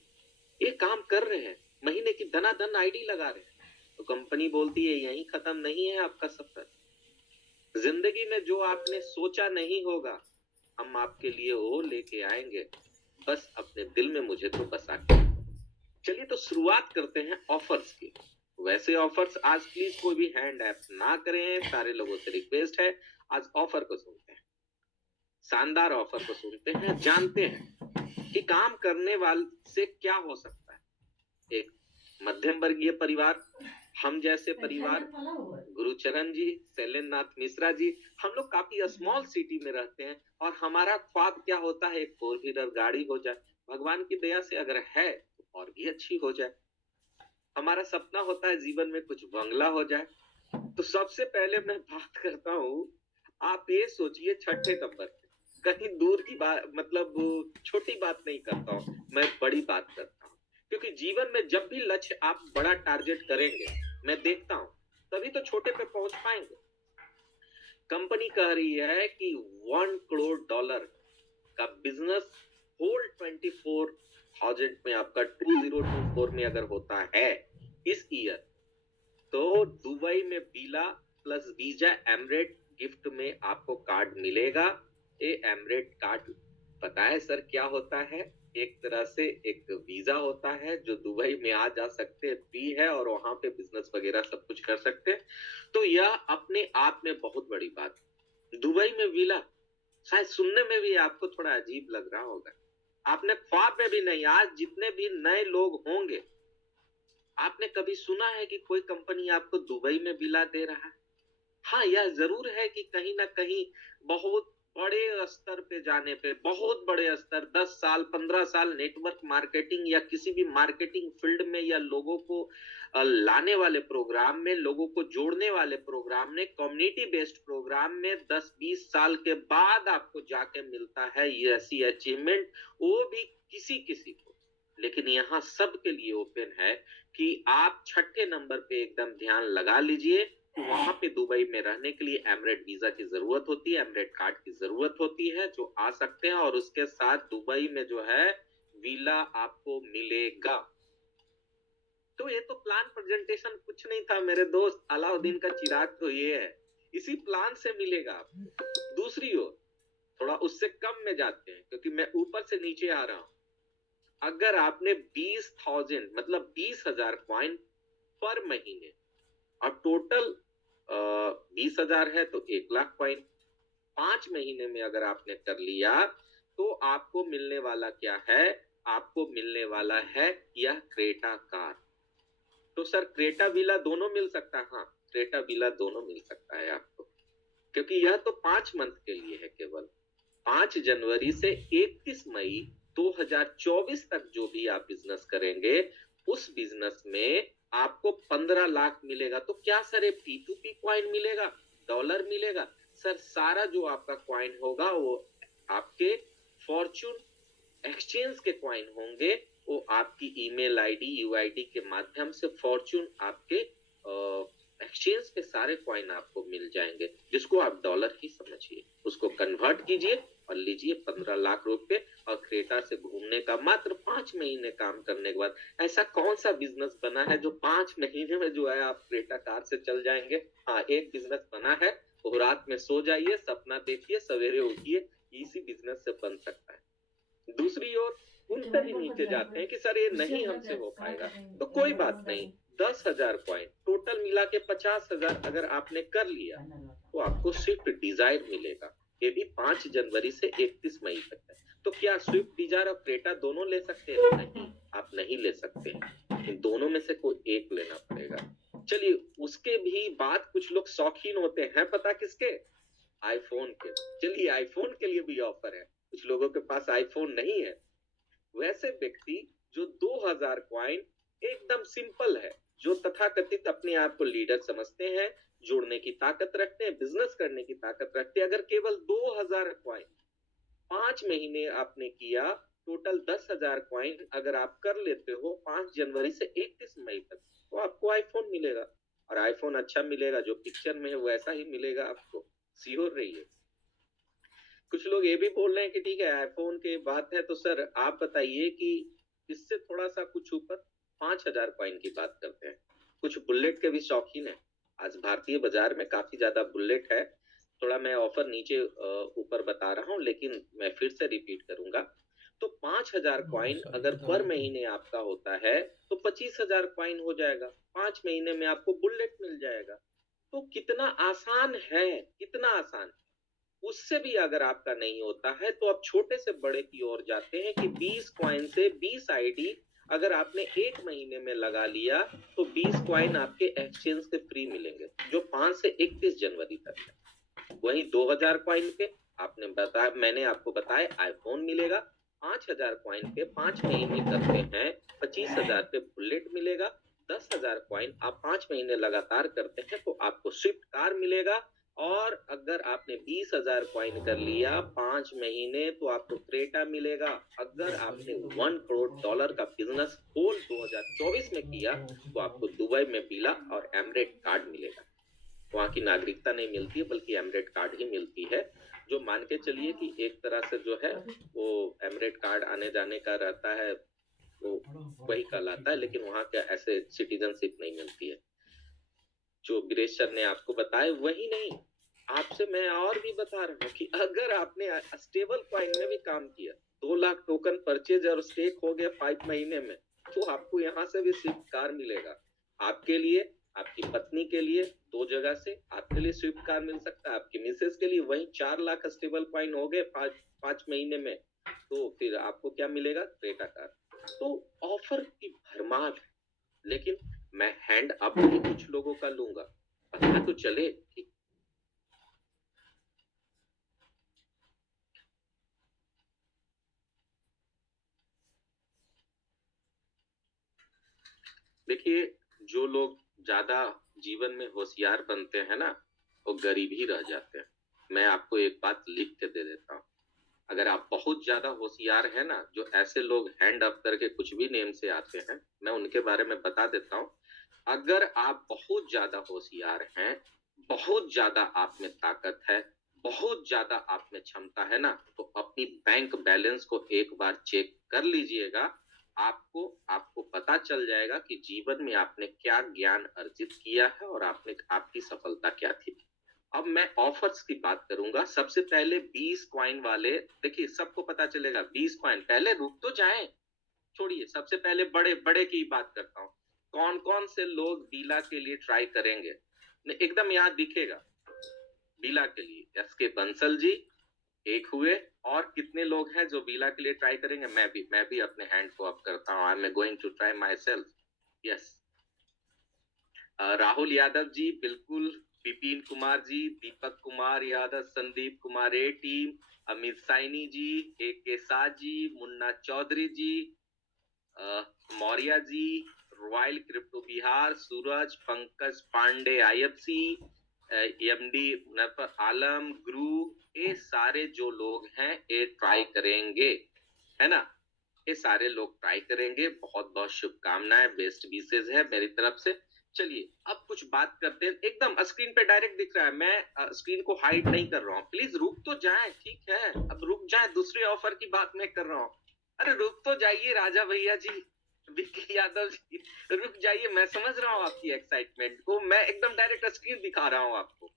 ये काम कर रहे हैं, महीने की धनाधन आईडी लगा रहे हैं, तो कंपनी बोलती है यहीं खत्म नहीं है आपका सफर। जिंदगी में जो आपने सोचा नहीं होगा, हम आपके लिए वो लेके आएंगे, बस अपने दिल में मुझे तो बसा के। चलिए तो शुरुआत करते हैं ऑफर्स की। वैसे ऑफर्स आज प्लीज कोई भी हैंड ऐप ना करें, सारे लोगों से रिक्वेस्ट है। आज ऑफर को सुनते हैं, शानदार ऑफर को सुनते हैं, जानते हैं कि काम करने वाले से क्या हो सकता है। एक मध्यम वर्गीय परिवार, हम जैसे परिवार, गुरुचरण जी, शैलेंद्र नाथ मिश्रा जी, हम लोग काफी स्मॉल सिटी में रहते हैं, और हमारा ख्वाब क्या होता है? एक 4 व्हीलर गाड़ी हो जाए, भगवान की दया से अगर है तो और भी अच्छी हो जाए। हमारा सपना होता है जीवन में कुछ बंगला हो जाए। तो सबसे पहले मैं बात करता हूँ, आप ये सोचिए 6 नंबर, कहीं दूर की बात, मतलब छोटी बात नहीं करता हूँ, मैं बड़ी बात करता हूँ। क्योंकि जीवन में जब भी लक्ष्य आप बड़ा टारगेट करेंगे, मैं देखता हूँ, तभी तो छोटे पे पहुंच पाएंगे। कंपनी कह रही है कि $1 करोड़ का बिजनेस होल 24,000 में आपका 2024 में अगर होता है इस ईयर, तो दुबई में बीला प्लस वीजा एमरेट गिफ्ट में आपको कार्ड मिलेगा। ये एमरेट कार्ड पता है सर क्या होता है? एक तरह से एक वीजा होता है जो दुबई में आ जा सकते हैं, फ्री है और वहां पे बिजनेस वगैरह सब कुछ कर सकते हैं। तो यह अपने आप में बहुत बड़ी बात। दुबई में विला शायद सुनने में भी आपको थोड़ा अजीब लग रहा होगा, आपने ख्वाब में भी नहीं, आज जितने भी नए लोग होंगे आपने कभी सुना है कि कोई कंपनी आपको दुबई में विला दे रहा है? हाँ, यह जरूर है कि कहीं ना कहीं बहुत बड़े स्तर पे जाने पे, बहुत बड़े स्तर 10 साल 15 साल नेटवर्क मार्केटिंग या किसी भी मार्केटिंग फील्ड में या लोगों को लाने वाले प्रोग्राम में, लोगों को जोड़ने वाले प्रोग्राम में, कम्युनिटी बेस्ड प्रोग्राम में 10-20 साल के बाद आपको जाके मिलता है ये ऐसी अचीवमेंट, वो भी किसी किसी को। लेकिन यहाँ सबके लिए ओपन है कि आप छठे नंबर पे एकदम ध्यान लगा लीजिए। वहां पे दुबई में रहने के लिए एमरेट वीजा की जरूरत होती है, एमरेट कार्ड की जरूरत होती है, जो आ सकते हैं और उसके साथ दुबई में जो है वीला आपको मिलेगा। तो ये तो प्लान प्रेजेंटेशन कुछ नहीं था मेरे दोस्त, अलाउद्दीन का चिराग तो ये है, इसी प्लान से मिलेगा आपको। दूसरी ओर थोड़ा उससे कम में जाते हैं क्योंकि मैं ऊपर से नीचे आ रहा हूं। अगर आपने 20,000 मतलब 20,000 कॉइन पर महीने और टोटल 20,000 है तो 1,00,000 कॉइन 5 महीने में अगर आपने कर लिया तो आपको मिलने वाला क्या है? आपको मिलने वाला है यह क्रेटा कार। तो सर क्रेटा विला दोनों मिल सकता है? हाँ, क्रेटा विला दोनों मिल सकता है आपको, क्योंकि यह तो 5 मंथ के लिए है केवल। 5 जनवरी से 31 मई 2024 तक जो भी आप बिजनेस करेंगे उस बिजनेस में आपको 15 लाख मिलेगा। तो क्या सर ये P2P कॉइन मिलेगा, डॉलर मिलेगा? सर सारा जो आपका कॉइन होगा वो आपके फॉर्चून एक्सचेंज के कॉइन होंगे, वो आपकी ईमेल आईडी यूआईडी के माध्यम से फॉर्चून आपके एक्सचेंज पे सारे कॉइन आपको मिल जाएंगे, जिसको आप डॉलर ही समझिए, उसको कन्वर्ट कीजिए और लीजिए 15 लाख रुपए। और क्रेटा से घूमने का मात्र 5 महीने काम करने के बाद ऐसा कौन सा बिजनेस बना है जो 5 महीने में जो है आप क्रेटा कार से चल जाएंगे? हाँ, एक बिजनेस बना है, वो रात में सो जाइए, सपना देखिए, सवेरे उठिए, इसी बिजनेस से बन सकता है। दूसरी ओर उनसे भी नीचे जाते हैं कि सर ये नहीं हमसे हो पाएगा, तो कोई बात नहीं, 10,000 कॉइन टोटल मिला के 50,000 अगर आपने कर लिया तो आपको स्विफ्ट डिजायर मिलेगा। ये भी 5 जनवरी से 31 मई तक है। तो क्या स्विफ्ट डिजायर और क्रेटा दोनों ले सकते हैं? नहीं, आप नहीं ले सकते हैं, इन दोनों में से कोई एक लेना पड़ेगा। चलिए, उसके भी बाद कुछ लोग शौकीन होते हैं, पता किसके? आईफोन के। चलिए, आईफोन के लिए भी ऑफर है, कुछ लोगों के पास आईफोन नहीं है, वैसे व्यक्ति जो 2,000 कॉइन एकदम सिंपल है, जो तथाकथित अपने आप को लीडर समझते हैं, जोड़ने की ताकत रखते हैं, बिजनेस करने की ताकत रखते हैं, अगर केवल 2,000 कॉइन 5 महीने आपने किया, टोटल 10,000 कॉइन अगर आप कर लेते हो 5 जनवरी से 31 मई तक, तो आपको आईफोन मिलेगा। और आईफोन अच्छा मिलेगा, जो पिक्चर में है वैसा ही मिलेगा आपको, श्योर रहिए। कुछ लोग ये भी बोल रहे हैं कि ठीक है आईफोन की बात है, तो सर आप बताइए कि इससे थोड़ा सा कुछ ऊपर 5,000 कॉइन की बात करते हैं। कुछ बुलेट के भी शौकीन है, आज भारतीय बाजार में काफी ज्यादा बुलेट है। थोड़ा मैं ऑफर नीचे ऊपर बता रहा हूँ, लेकिन मैं फिर से रिपीट करूंगा। तो 5,000 कॉइन अगर पर महीने आपका होता है तो 25,000 कॉइन हो जाएगा, 5 महीने में आपको बुलेट मिल जाएगा। तो कितना आसान है, कितना आसान। उससे भी अगर आपका नहीं होता है तो आप छोटे से बड़े की ओर जाते हैं कि 20 कॉइन से 20 आईडी अगर आपने एक महीने में लगा लिया तो 20 कॉइन आपके एक्सचेंज से फ्री मिलेंगे, जो 5 से 31 जनवरी तक है। वहीं 2,000 कॉइन पे मैंने आपको बताया आईफोन मिलेगा। 5,000 कॉइन पे 5 महीने करते हैं, 25,000 पे बुलेट मिलेगा। 10,000 कॉइन आप 5 महीने लगातार करते हैं तो आपको स्विफ्ट कार मिलेगा। और अगर आपने 20,000 कॉइन कर लिया 5 महीने तो आपको क्रेटा मिलेगा। अगर आपने $1 करोड़ का बिजनेस होल 2024 में किया तो आपको दुबई में विला और एमरेट कार्ड मिलेगा। वहाँ की नागरिकता नहीं मिलती है, बल्कि एमरेट कार्ड ही मिलती है, जो मान के चलिए कि एक तरह से जो है वो एमरेट कार्ड आने जाने का रहता है, वो वही कहलाता है, लेकिन वहाँ का ऐसे सिटीजनशिप नहीं मिलती है। जो गिरीश सर ने आपको बताया वही नहीं, आपसे मैं और भी बता रहा हूँ कि अगर आपने स्टेबल कॉइन में भी काम किया, 2 लाख टोकन परचेज और स्टेक हो गया 5 महीने में, तो आपको यहाँ से भी स्विफ्ट कार मिलेगा। आपके लिए, आपकी पत्नी के लिए 2 जगह से आपके लिए स्विफ्ट कार मिल सकता है, आपकी मिसेस के लिए वही 4 लाख स्टेबल कॉइन हो गए 5 महीने में, तो फिर आपको क्या मिलेगा? Creta car. तो ऑफर की भरमार है, लेकिन मैं हैंड अप भी कुछ लोगों का लूंगा। पता तो चले कि देखिए, जो लोग ज्यादा जीवन में होशियार बनते हैं ना, वो गरीब ही रह जाते हैं। मैं आपको एक बात लिख के दे देता हूँ। अगर आप बहुत ज्यादा होशियार हैं ना, जो ऐसे लोग हैंड अप करके कुछ भी नेम से आते हैं, मैं उनके बारे में बता देता हूँ। अगर आप बहुत ज्यादा होशियार हैं, बहुत ज्यादा आप में ताकत है, बहुत ज्यादा आप में क्षमता है ना, तो अपनी बैंक बैलेंस को एक बार चेक कर लीजिएगा। आपको आपको पता चल जाएगा कि जीवन में आपने क्या ज्ञान अर्जित किया है और आपकी सफलता क्या थी। अब मैं ऑफर्स की बात करूंगा। सबसे पहले 20 कॉइन वाले, देखिए सबको पता चलेगा 20 कॉइन। पहले रुक तो जाएं, छोड़िए, सबसे पहले बड़े बड़े की बात करता हूँ। कौन कौन से लोग बीला के लिए ट्राई करेंगे? एकदम यहाँ दिखेगा बीला के लिए। एसके बंसल जी एक हुए, और कितने लोग हैं जो बीला के लिए ट्राई करेंगे? मैं भी अपने हैंड को अप करता हूँ। I am going to try myself. Yes, Rahul Yadav ji बिल्कुल, Vipin Kumar ji, Deepak Kumar Yadav, Sandeep Kumar A team, Amit Saini ji, A K Shah ji, Munna Chaudhary ji, Maurya ji, royal crypto Bihar, Suraj, Pankaj Pandey IFC, MD Munaffar Alam, Guru, ये सारे जो लोग हैं ये ट्राई करेंगे, है ना? ये सारे लोग ट्राई करेंगे। बहुत बहुत शुभकामनाएं, बेस्ट विशेष है मेरी तरफ से। चलिए अब कुछ बात करते हैं। एकदम स्क्रीन पे डायरेक्ट दिख रहा है, मैं स्क्रीन को हाइड नहीं कर रहा हूँ। प्लीज रुक तो जाए, ठीक है? अब रुक जाए, दूसरे ऑफर की बात मैं कर रहा हूँ। अरे रुक तो जाइए राजा भैया जी, विक्की यादव जी, रुक जाइए। मैं समझ रहा हूँ आपकी एक्साइटमेंट को, मैं एकदम डायरेक्ट स्क्रीन दिखा रहा हूँ आपको।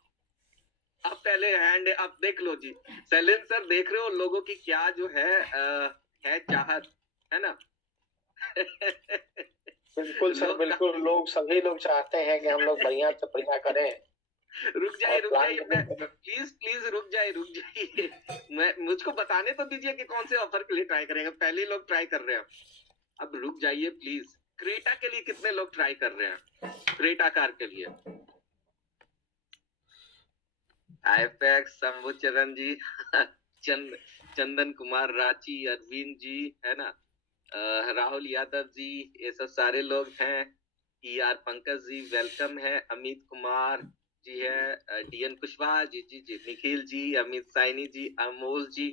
आप पहले हैंड आप देख लो जी। सैलेन सर देख रहे हो लोगों की क्या जो है चाहत, है ना? बिल्कुल सर, बिल्कुल। लोग, सभी लोग चाहते हैं कि हम लोग बढ़िया से बढ़िया करें। रुक जाइए, रुक प्लान जाइए, मैं प्लीज प्लीज रुक जाइए। मैं मुझको बताने तो दीजिए कि कौन से ऑफर के लिए ट्राई करेंगे। पहले लोग ट्राई कर रहे हैं, अब रुक जाइए प्लीज। क्रेटा के लिए कितने लोग ट्राई कर रहे हैं? क्रेटा कार के लिए आईपैक्स, शंभू चरण जी, चंदन कुमार रांची, अरविंद जी, है ना, राहुल यादव जी, ये सब सारे लोग हैं। पंकज जी वेलकम है, अमित कुमार जी है, डीएन कुशवाहा जी, निखिल जी, अमित साइनी जी, अमोल जी,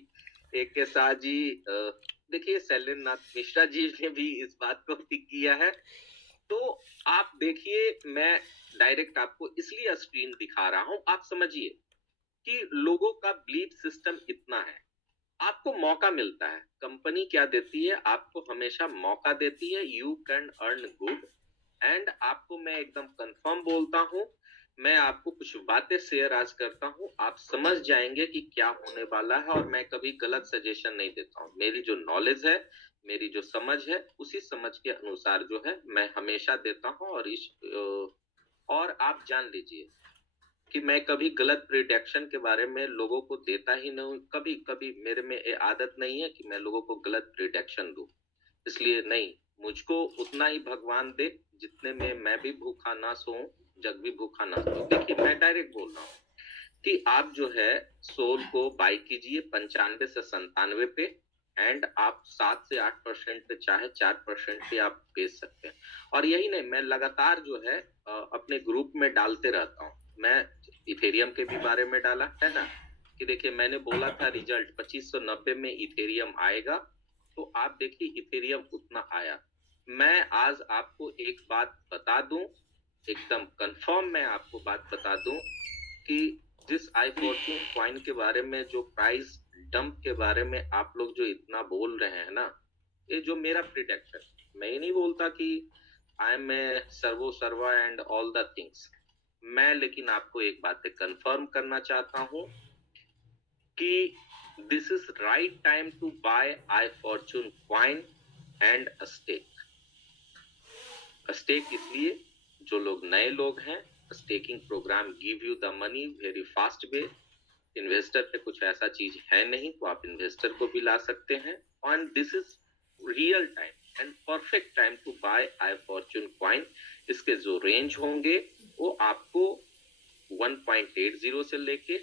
एक के साथ जी, देखिए शैलेंद्र नाथ मिश्रा जी ने भी इस बात को टिक किया है। तो आप देखिए, मैं डायरेक्ट आपको इसलिए स्क्रीन दिखा रहा हूं, आप समझिए कि लोगों का बिलीफ सिस्टम इतना है। आपको मौका मिलता है, कंपनी क्या देती है? आपको हमेशा मौका देती है। You can earn good, and आपको मैं एकदम कंफर्म बोलता हूं, मैं आपको कुछ बातें शेयर आज करता हूं, आप समझ जाएंगे कि क्या होने वाला है। और मैं कभी गलत सजेशन नहीं देता हूं। मेरी जो नॉलेज है, मेरी जो समझ है, उसी समझ के अनुसार जो है मैं हमेशा देता हूं। और आप जान लीजिए कि मैं कभी गलत प्रिडिक्शन के बारे में लोगों को देता ही नहीं। कभी कभी मेरे में ये आदत नहीं है कि मैं लोगों को गलत प्रिडिक्शन दूं। इसलिए नहीं, मुझको उतना ही भगवान दे जितने में मैं भी भूखा ना सोऊं, जग भी भूखा ना सो। देखिए मैं डायरेक्ट बोल रहा हूँ कि आप जो है सोल को बाई कीजिए 95 से 97 पे, एंड आप 7 से 8% पे, चाहे 4% पे आप बेच सकते हैं। और यही नहीं, मैं लगातार जो है अपने ग्रुप में डालते रहता हूँ। मैं इथेरियम के भी बारे में डाला है ना, कि देखिए मैंने बोला था रिजल्ट 2590 में इथेरियम आएगा, तो आप देखिए इथेरियम उतना आया। मैं आज आपको एक बात बता दूं, एकदम कंफर्म मैं आपको बात बता दूं कि जिस i14 कॉइन के बारे में, जो प्राइस डंप के बारे में आप लोग जो इतना बोल रहे हैं ना, ये जो मेरा प्रिडिक्शन, मैं ये नहीं बोलता कि आई एम सर्वो सर्वा एंड ऑल द थिंग्स। मैं लेकिन आपको एक बात कंफर्म करना चाहता हूं कि this is right time to buy I Fortune coin and a stake. Stake इसलिए जो लोग नए लोग हैं, staking program give you the money very fast way. Investor पे कुछ ऐसा चीज है नहीं, तो आप इन्वेस्टर को भी ला सकते हैं। And this is real time and perfect time to buy I Fortune coin. इसके जो रेंज होंगे वो आपको 1.80 से लेके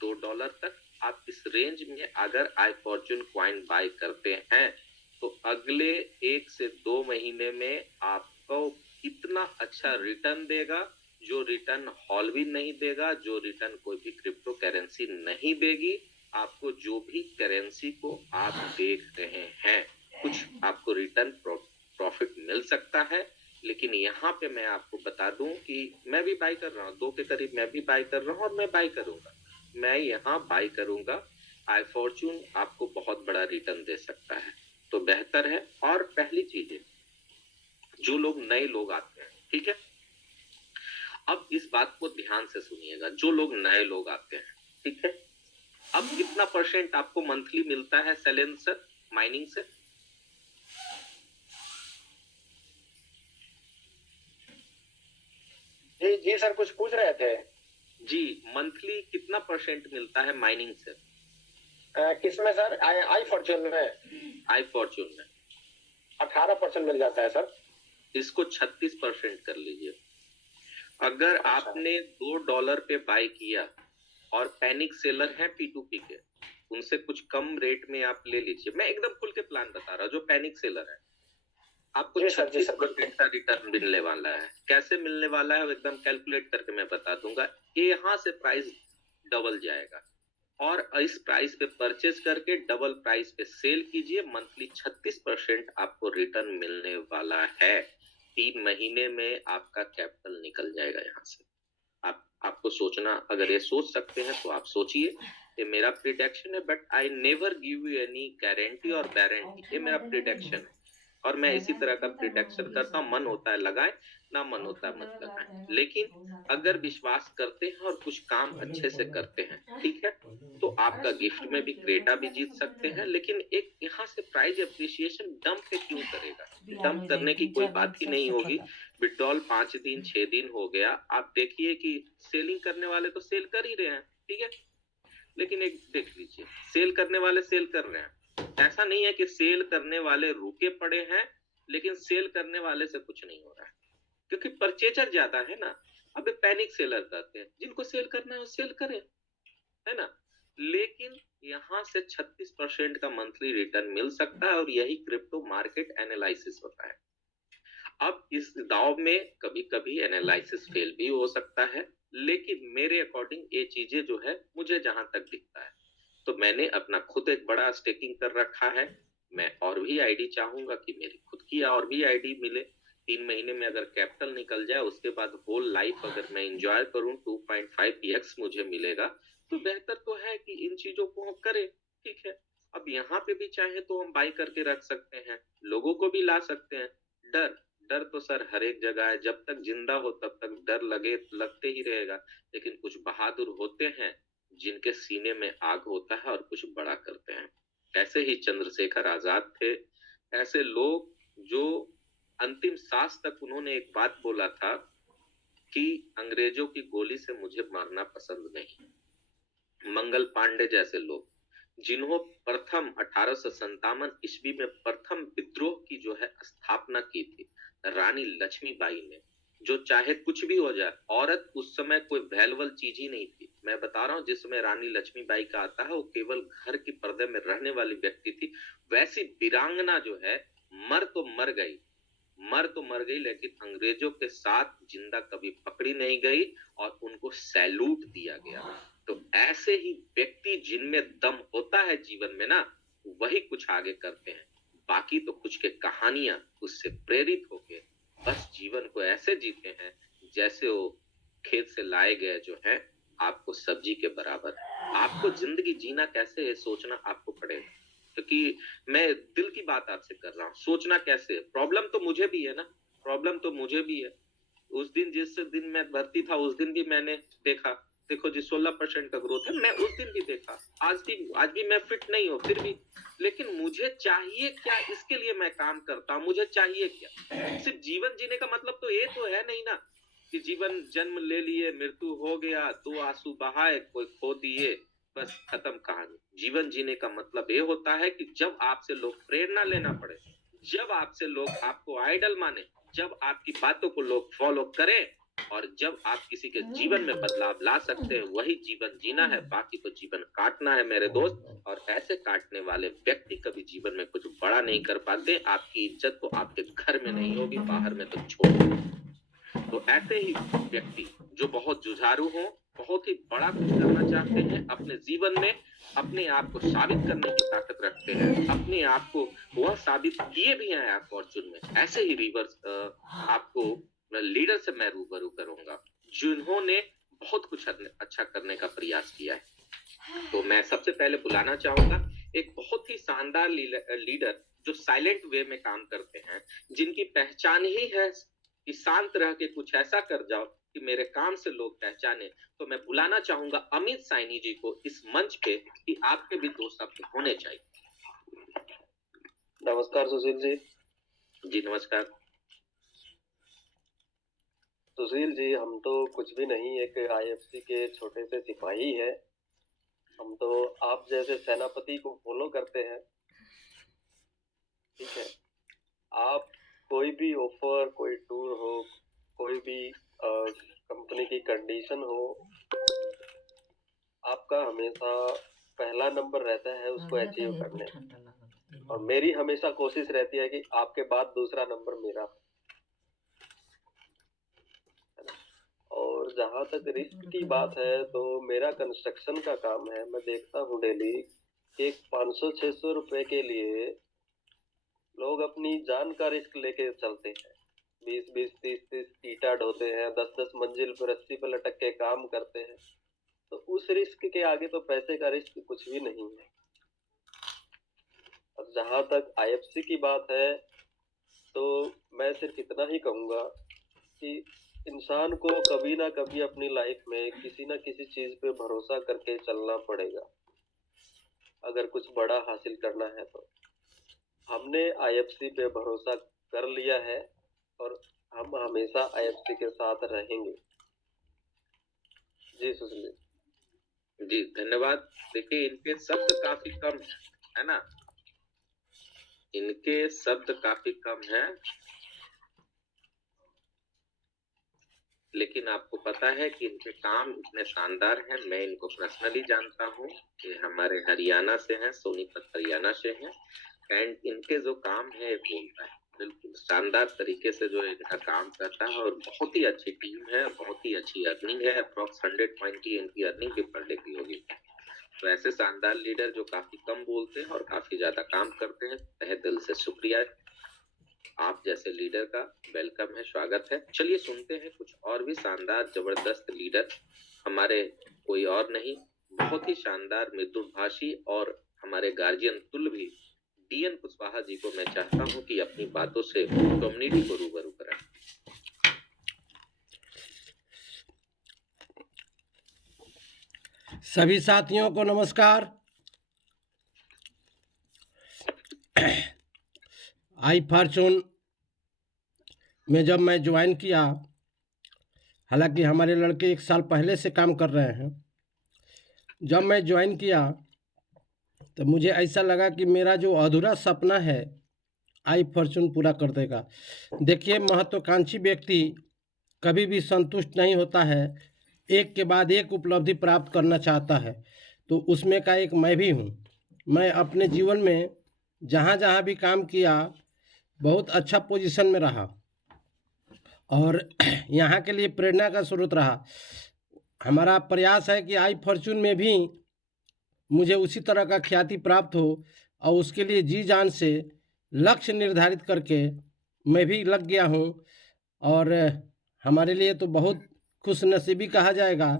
$2 तक, आप इस रेंज में अगर आई फॉर्चून क्वाइन बाय करते हैं तो अगले 1 से 2 महीने में आपको इतना अच्छा रिटर्न देगा, जो रिटर्न हॉलविन नहीं देगा, जो रिटर्न कोई भी क्रिप्टो करेंसी नहीं देगी। आपको जो भी करेंसी को आप देख रहे हैं, कुछ आपको रिटर्न प्रॉफिट मिल सकता है, लेकिन यहाँ पे मैं आपको बता दूं कि मैं भी बाय कर रहा हूँ, 2 के करीब मैं भी बाय कर रहा हूँ और मैं बाय करूंगा। मैं यहाँ बाय करूंगा। आई फॉर्चून आपको बहुत बड़ा रिटर्न दे सकता है, तो बेहतर है। और पहली चीज है, जो लोग नए लोग आते हैं, ठीक है, अब इस बात को ध्यान से सुनिएगा। जो लोग नए लोग आते हैं, ठीक है, अब कितना % आपको मंथली मिलता है सेलेन से, माइनिंग से? जी जी सर, कुछ पूछ रहे थे जी, मंथली कितना % मिलता है माइनिंग से? किसमें सर? आई फॉर्चून में? आई फॉर्चून में 18% मिल जाता है सर। इसको 36% कर लीजिए। अगर अच्छा। आपने $2 पे बाय किया और पैनिक सेलर है P2P के, उनसे कुछ कम रेट में आप ले लीजिए। मैं एकदम खुल के प्लान बता रहा हूँ। जो पैनिक सेलर है, आपको जी सर, जी सर। 36% का रिटर्न मिलने वाला है। कैसे मिलने वाला है वो एकदम कैलकुलेट करके मैं बता दूंगा। यहाँ से प्राइस डबल जाएगा और इस प्राइस पे परचेज करके डबल प्राइस पे सेल कीजिए। मंथली 36% आपको रिटर्न मिलने वाला है। 3 महीने में आपका कैपिटल निकल जाएगा यहाँ से। आपको सोचना, अगर ये सोच सकते हैं तो आप सोचिए। ये मेरा प्रिडिक्शन है, but I never give you any guarantee और वारंटी। ये मेरा प्रिडिक्शन है और मैं इसी तरह का प्रिडिक्शन करता हूँ। मन होता है लगाएं, ना मन होता है मत लगाएं। लेकिन अगर विश्वास करते हैं और कुछ काम अच्छे से करते हैं, ठीक है, तो आपका गिफ्ट में भी क्रेटा भी जीत सकते हैं। लेकिन एक यहाँ से प्राइस एप्रिसिएशन डंप पे क्यों करेगा? डंप करने की कोई बात ही नहीं होगी। विड्रॉल 5 दिन 6 दिन हो गया, आप देखिए कि सेलिंग करने वाले तो सेल कर ही रहे हैं, ठीक है, लेकिन एक देख लीजिए, सेल करने वाले सेल कर रहे हैं। ऐसा नहीं है कि सेल करने वाले रुके पड़े हैं, लेकिन सेल करने वाले से कुछ नहीं हो रहा है, क्योंकि परचेजर ज्यादा है ना। अब पैनिक सेलर कहते हैं, जिनको सेल करना है वो सेल करें, है ना। लेकिन यहाँ से 36% का मंथली रिटर्न मिल सकता है और यही क्रिप्टो मार्केट एनालिसिस होता है। अब इस दाव में कभी कभी एनालिसिस फेल भी हो सकता है, लेकिन मेरे अकॉर्डिंग ये चीजें जो है, मुझे जहां तक दिखता है, तो मैंने अपना खुद एक बड़ा स्टेकिंग कर रखा है। मैं और भी आईडी चाहूंगा कि मेरी खुद की और भी आईडी मिले। 3 महीने में अगर कैपिटल निकल जाए, उसके बाद होल लाइफ अगर मैं एंजॉय करूं, 2.5x मुझे मिलेगा, तो बेहतर तो है कि इन चीजों को हम करें, ठीक है। अब यहाँ पे भी चाहे तो हम बाई करके रख सकते हैं, लोगों को भी ला सकते हैं। डर डर तो सर हर एक जगह है। जब तक जिंदा हो तब तक डर लगते ही रहेगा। लेकिन कुछ बहादुर होते हैं जिनके सीने में आग होता है और कुछ बड़ा करते हैं। ऐसे ही चंद्रशेखर आजाद थे। ऐसे लोग जो अंतिम सांस तक उन्होंने एक बात बोला था कि अंग्रेजों की गोली से मुझे मरना पसंद नहीं। मंगल पांडे जैसे लोग, जिन्हों प्रथम 1857 ईस्वी में प्रथम विद्रोह की जो है स्थापना की थी, रानी लक्ष्मीबाई ने, जो चाहे कुछ भी हो जाए, औरत उस समय कोई वैल्यूएबल चीज ही नहीं थी। मैं बता रहा हूँ, जिस समय रानी लक्ष्मीबाई का आता है, वो केवल घर के पर्दे में रहने वाली व्यक्ति थी। वैसी वीरांगना जो है, मर तो मर गई, लेकिन अंग्रेजों के साथ जिंदा कभी पकड़ी नहीं गई और उनको सैल्यूट दिया गया। तो ऐसे ही व्यक्ति जिनमें दम होता है जीवन में ना, वही कुछ आगे करते हैं। बाकी तो कुछ के कहानियां उससे प्रेरित होके बस जीवन को ऐसे जीते हैं जैसे वो खेत से लाए गए जो है आपको सब्जी के बराबर। आपको जिंदगी जीना कैसे है सोचना आपको पड़ेगा, क्योंकि मैं दिल की बात आपसे कर रहा हूँ। सोचना कैसे, प्रॉब्लम तो मुझे भी है ना, प्रॉब्लम तो मुझे भी है। उस दिन जिस दिन मैं भर्ती था उस दिन भी मैंने देखा, देखो जी 16% का ग्रोथ है, मैं उस दिन भी देखा, आज भी मैं फिट नहीं हूँ फिर भी, लेकिन मुझे चाहिए क्या, इसके लिए मैं काम करता हूँ। मुझे चाहिए क्या? सिर्फ जीवन जीने का मतलब तो ये तो है नहीं ना कि जीवन जन्म ले लिए, मृत्यु हो गया, 2 आंसू बहाए, कोई खो दिए, बस खत्म कहानी। जीवन जीने का मतलब ये होता है कि जब आपसे लोग प्रेरणा लेना पड़े, जब आपसे लोग आपको आइडल माने, जब आपकी बातों को लोग फॉलो करें, और जब आप किसी के जीवन में बदलाव ला सकते हैं, वही जीवन जीना है। बाकी तो जीवन काटना है मेरे दोस्त, और ऐसे काटने वाले व्यक्ति कभी जीवन में कुछ बड़ा नहीं कर पाते। आपकी इज्जत तो आपके घर में नहीं होगी, बाहर में तो छोड़ दो। तो ऐसे ही व्यक्ति जो बहुत जुझारू हो, बहुत ही बड़ा कुछ करना चाहते हैं अपने जीवन में, अपने आप को साबित करने की ताकत रखते हैं, अपने आप को वह साबित किए भी हैं आप फॉर्चून में, ऐसे ही रीवर्स आपको लीडर से मैं रूबरू करूंगा जिन्होंने बहुत कुछ अच्छा करने का प्रयास किया है। तो मैं सबसे पहले बुलाना चाहूंगा एक बहुत ही शानदार लीडर जो साइलेंट वे में काम करते हैं, जिनकी पहचान ही है कि शांत रह के कुछ ऐसा कर जाओ कि मेरे काम से लोग पहचाने। तो मैं बुलाना चाहूंगा अमित साइनी जी को इस मंच पे कि आपके भी 2 शब्द होने चाहिए। नमस्कार सुशील जी। जी नमस्कार। सुशील जी, हम तो कुछ भी नहीं, एक आईएफसी के छोटे से सिपाही है। हम तो आप जैसे सेनापति को फॉलो करते हैं, ठीक है। आप कोई भी ऑफर, कोई टूर हो, कोई भी कंपनी की कंडीशन हो, आपका हमेशा पहला नंबर रहता है उसको अचीव करने, और मेरी हमेशा कोशिश रहती है कि आपके बाद दूसरा नंबर मेरा। और जहाँ तक रिस्क की बात है तो मेरा कंस्ट्रक्शन का काम है। मैं देखता हूँ डेली एक 500-600 रुपए के लिए लोग अपनी जान का रिस्क लेके चलते हैं। 20-20, 30-30 ईटा ढोते हैं, 10-10 मंजिल पर रस्सी पर लटक के काम करते हैं। तो उस रिस्क के आगे तो पैसे का रिस्क कुछ भी नहीं है। अब जहाँ तक आईएफसी की बात है तो मैं सिर्फ इतना ही कहूँगा कि इंसान को कभी ना कभी अपनी लाइफ में किसी ना किसी चीज पे भरोसा करके चलना पड़ेगा अगर कुछ बड़ा हासिल करना है। तो हमने आईएफसी पे भरोसा कर लिया है और हम हमेशा आईएफसी के साथ रहेंगे। जी सुशील जी धन्यवाद। देखिए इनके शब्द काफी कम है ना, इनके शब्द काफी कम है, लेकिन आपको पता है कि इनके काम इतने शानदार हैं। मैं इनको पर्सनली जानता हूँ, ये हमारे हरियाणा से हैं, सोनीपत हरियाणा से हैं, एंड इनके जो काम है बोलता है बिल्कुल शानदार तरीके से जो इनका काम करता है, और बहुत ही अच्छी टीम है, बहुत ही अच्छी अर्निंग है, अप्रॉक्स 100 पॉइंट की इनकी अर्निंग भी पर डे की होगी। तो ऐसे शानदार लीडर जो काफी कम बोलते हैं और काफी ज्यादा काम करते हैं, तहे दिल से शुक्रिया आप जैसे लीडर का, वेलकम है, स्वागत है। चलिए सुनते हैं कुछ और भी शानदार जबरदस्त लीडर, हमारे कोई और नहीं, बहुत ही शानदार मृदुभाषी और हमारे गार्जियन तुल्य भी डीएन कुशवाहा जी को मैं चाहता हूं कि अपनी बातों से कम्युनिटी को रूबरू कराएं। सभी साथियों को नमस्कार। आई फॉर्चून में जब मैं ज्वाइन किया, हालांकि हमारे लड़के 1 साल पहले से काम कर रहे हैं, जब मैं ज्वाइन किया तो मुझे ऐसा लगा कि मेरा जो अधूरा सपना है आई फॉर्चून पूरा कर देगा। देखिए, महत्वाकांक्षी व्यक्ति कभी भी संतुष्ट नहीं होता है, एक के बाद एक उपलब्धि प्राप्त करना चाहता है। तो उसमें का एक मैं भी हूँ। मैं अपने जीवन में जहाँ जहाँ भी काम किया बहुत अच्छा पोजीशन में रहा और यहाँ के लिए प्रेरणा का स्रोत रहा। हमारा प्रयास है कि आई फॉर्चून में भी मुझे उसी तरह का ख्याति प्राप्त हो, और उसके लिए जी जान से लक्ष्य निर्धारित करके मैं भी लग गया हूँ। और हमारे लिए तो बहुत खुशनसीबी कहा जाएगा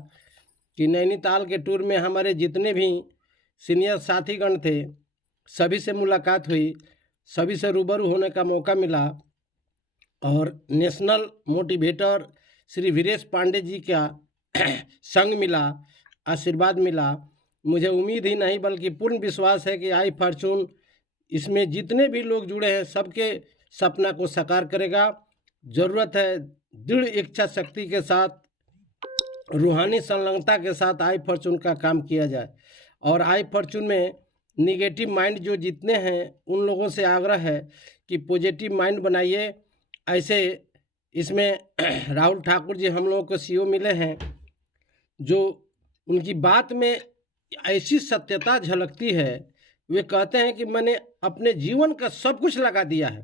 कि नैनीताल के टूर में हमारे जितने भी सीनियर साथीगण थे, सभी से मुलाकात हुई, सभी से रूबरू होने का मौका मिला, और नेशनल मोटिवेटर श्री वीरेश पांडे जी का संग मिला, आशीर्वाद मिला। मुझे उम्मीद ही नहीं बल्कि पूर्ण विश्वास है कि आई फॉर्चून इसमें जितने भी लोग जुड़े हैं सबके सपना को साकार करेगा। ज़रूरत है दृढ़ इच्छा शक्ति के साथ, रूहानी संलग्नता के साथ आई फॉर्चून का काम किया जाए। और आई फॉर्चून में निगेटिव माइंड जो जितने हैं उन लोगों से आग्रह है कि पॉजिटिव माइंड बनाइए। ऐसे इसमें राहुल ठाकुर जी हम लोगों को सीईओ मिले हैं, जो उनकी बात में ऐसी सत्यता झलकती है। वे कहते हैं कि मैंने अपने जीवन का सब कुछ लगा दिया है,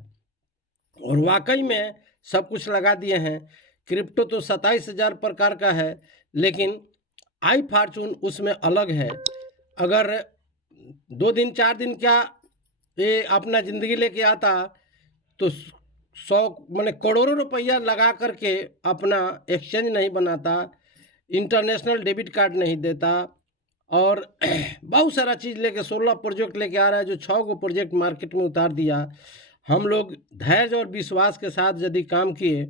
और वाकई में सब कुछ लगा दिए हैं। क्रिप्टो तो 27,000 प्रकार का है, लेकिन आई फॉर्चून उसमें अलग है। अगर 2 दिन 4 दिन क्या ये अपना ज़िंदगी लेके आता तो 100 माने करोड़ों रुपया लगा करके अपना एक्सचेंज नहीं बनाता, इंटरनेशनल डेबिट कार्ड नहीं देता, और बहुत सारा चीज़ लेके 16 प्रोजेक्ट लेके आ रहा है, जो 6 गो प्रोजेक्ट मार्केट में उतार दिया। हम लोग धैर्य और विश्वास के साथ यदि काम किए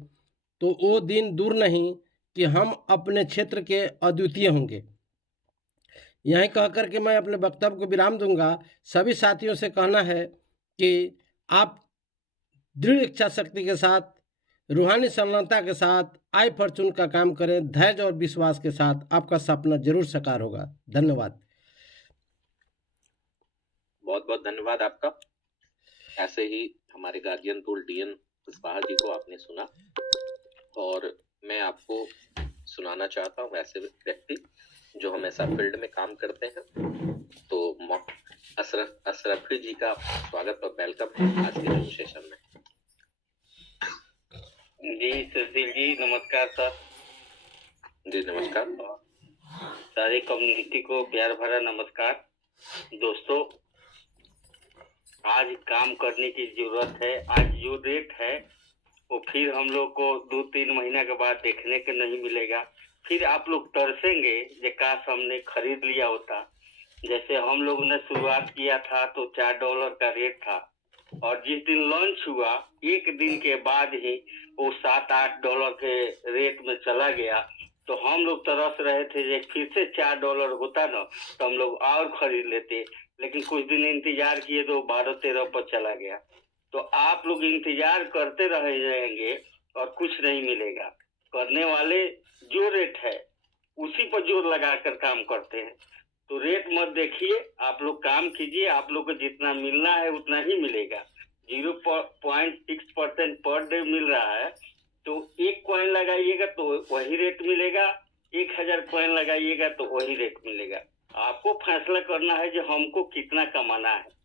तो वो दिन दूर नहीं कि हम अपने क्षेत्र के अद्वितीय होंगे। यहीं कह कर के मैं अपने वक्तव्य को विराम दूंगा। सभी साथियों से कहना है कि आप दृढ़ इच्छा शक्ति के साथ, रूहानी संलग्नता के साथ आई फॉर्चून का काम करें। धैर्य और विश्वास के साथ आपका सपना जरूर साकार होगा। धन्यवाद। बहुत बहुत धन्यवाद आपका। ऐसे ही हमारे guardian tool DN Kushwaha ji को आपने सुना, और मैं आपको सुनाना चाहता हूँ ऐसे व्यक्ति जो हमेशा फील्ड में काम करते हैं। तो अशरफी जी का स्वागत और वेलकम आज के जूम सेशन में। जी सुशील जी, नमस्कार सर। जी नमस्कार। सारी कम्युनिटी को प्यार भरा नमस्कार। दोस्तों, आज काम करने की जरूरत है। आज जो रेट है वो फिर हम लोग को 2-3 महीना के बाद देखने के नहीं मिलेगा। फिर आप लोग तरसेंगे कि काश हमने खरीद लिया होता। जैसे हम लोग ने शुरुआत किया था तो $4 का रेट था, और जिस दिन लॉन्च हुआ एक दिन के बाद ही वो $7-8 के रेट में चला गया। तो हम लोग तरस रहे थे कि फिर से $4 होता ना तो हम लोग और खरीद लेते, लेकिन कुछ दिन इंतजार किए तो 12-13 पर चला गया। तो आप लोग इंतजार करते रह जाएंगे और कुछ नहीं मिलेगा। करने वाले जो रेट है उसी पर जोर लगाकर काम करते हैं। तो रेट मत देखिए, आप लोग काम कीजिए। आप लोग को जितना मिलना है उतना ही मिलेगा। 0.6% पर डे मिल रहा है, तो 1 कॉइन लगाइएगा तो वही रेट मिलेगा, 1000 कॉइन लगाइएगा तो वही रेट मिलेगा। आपको फैसला करना है कि हमको कितना कमाना है।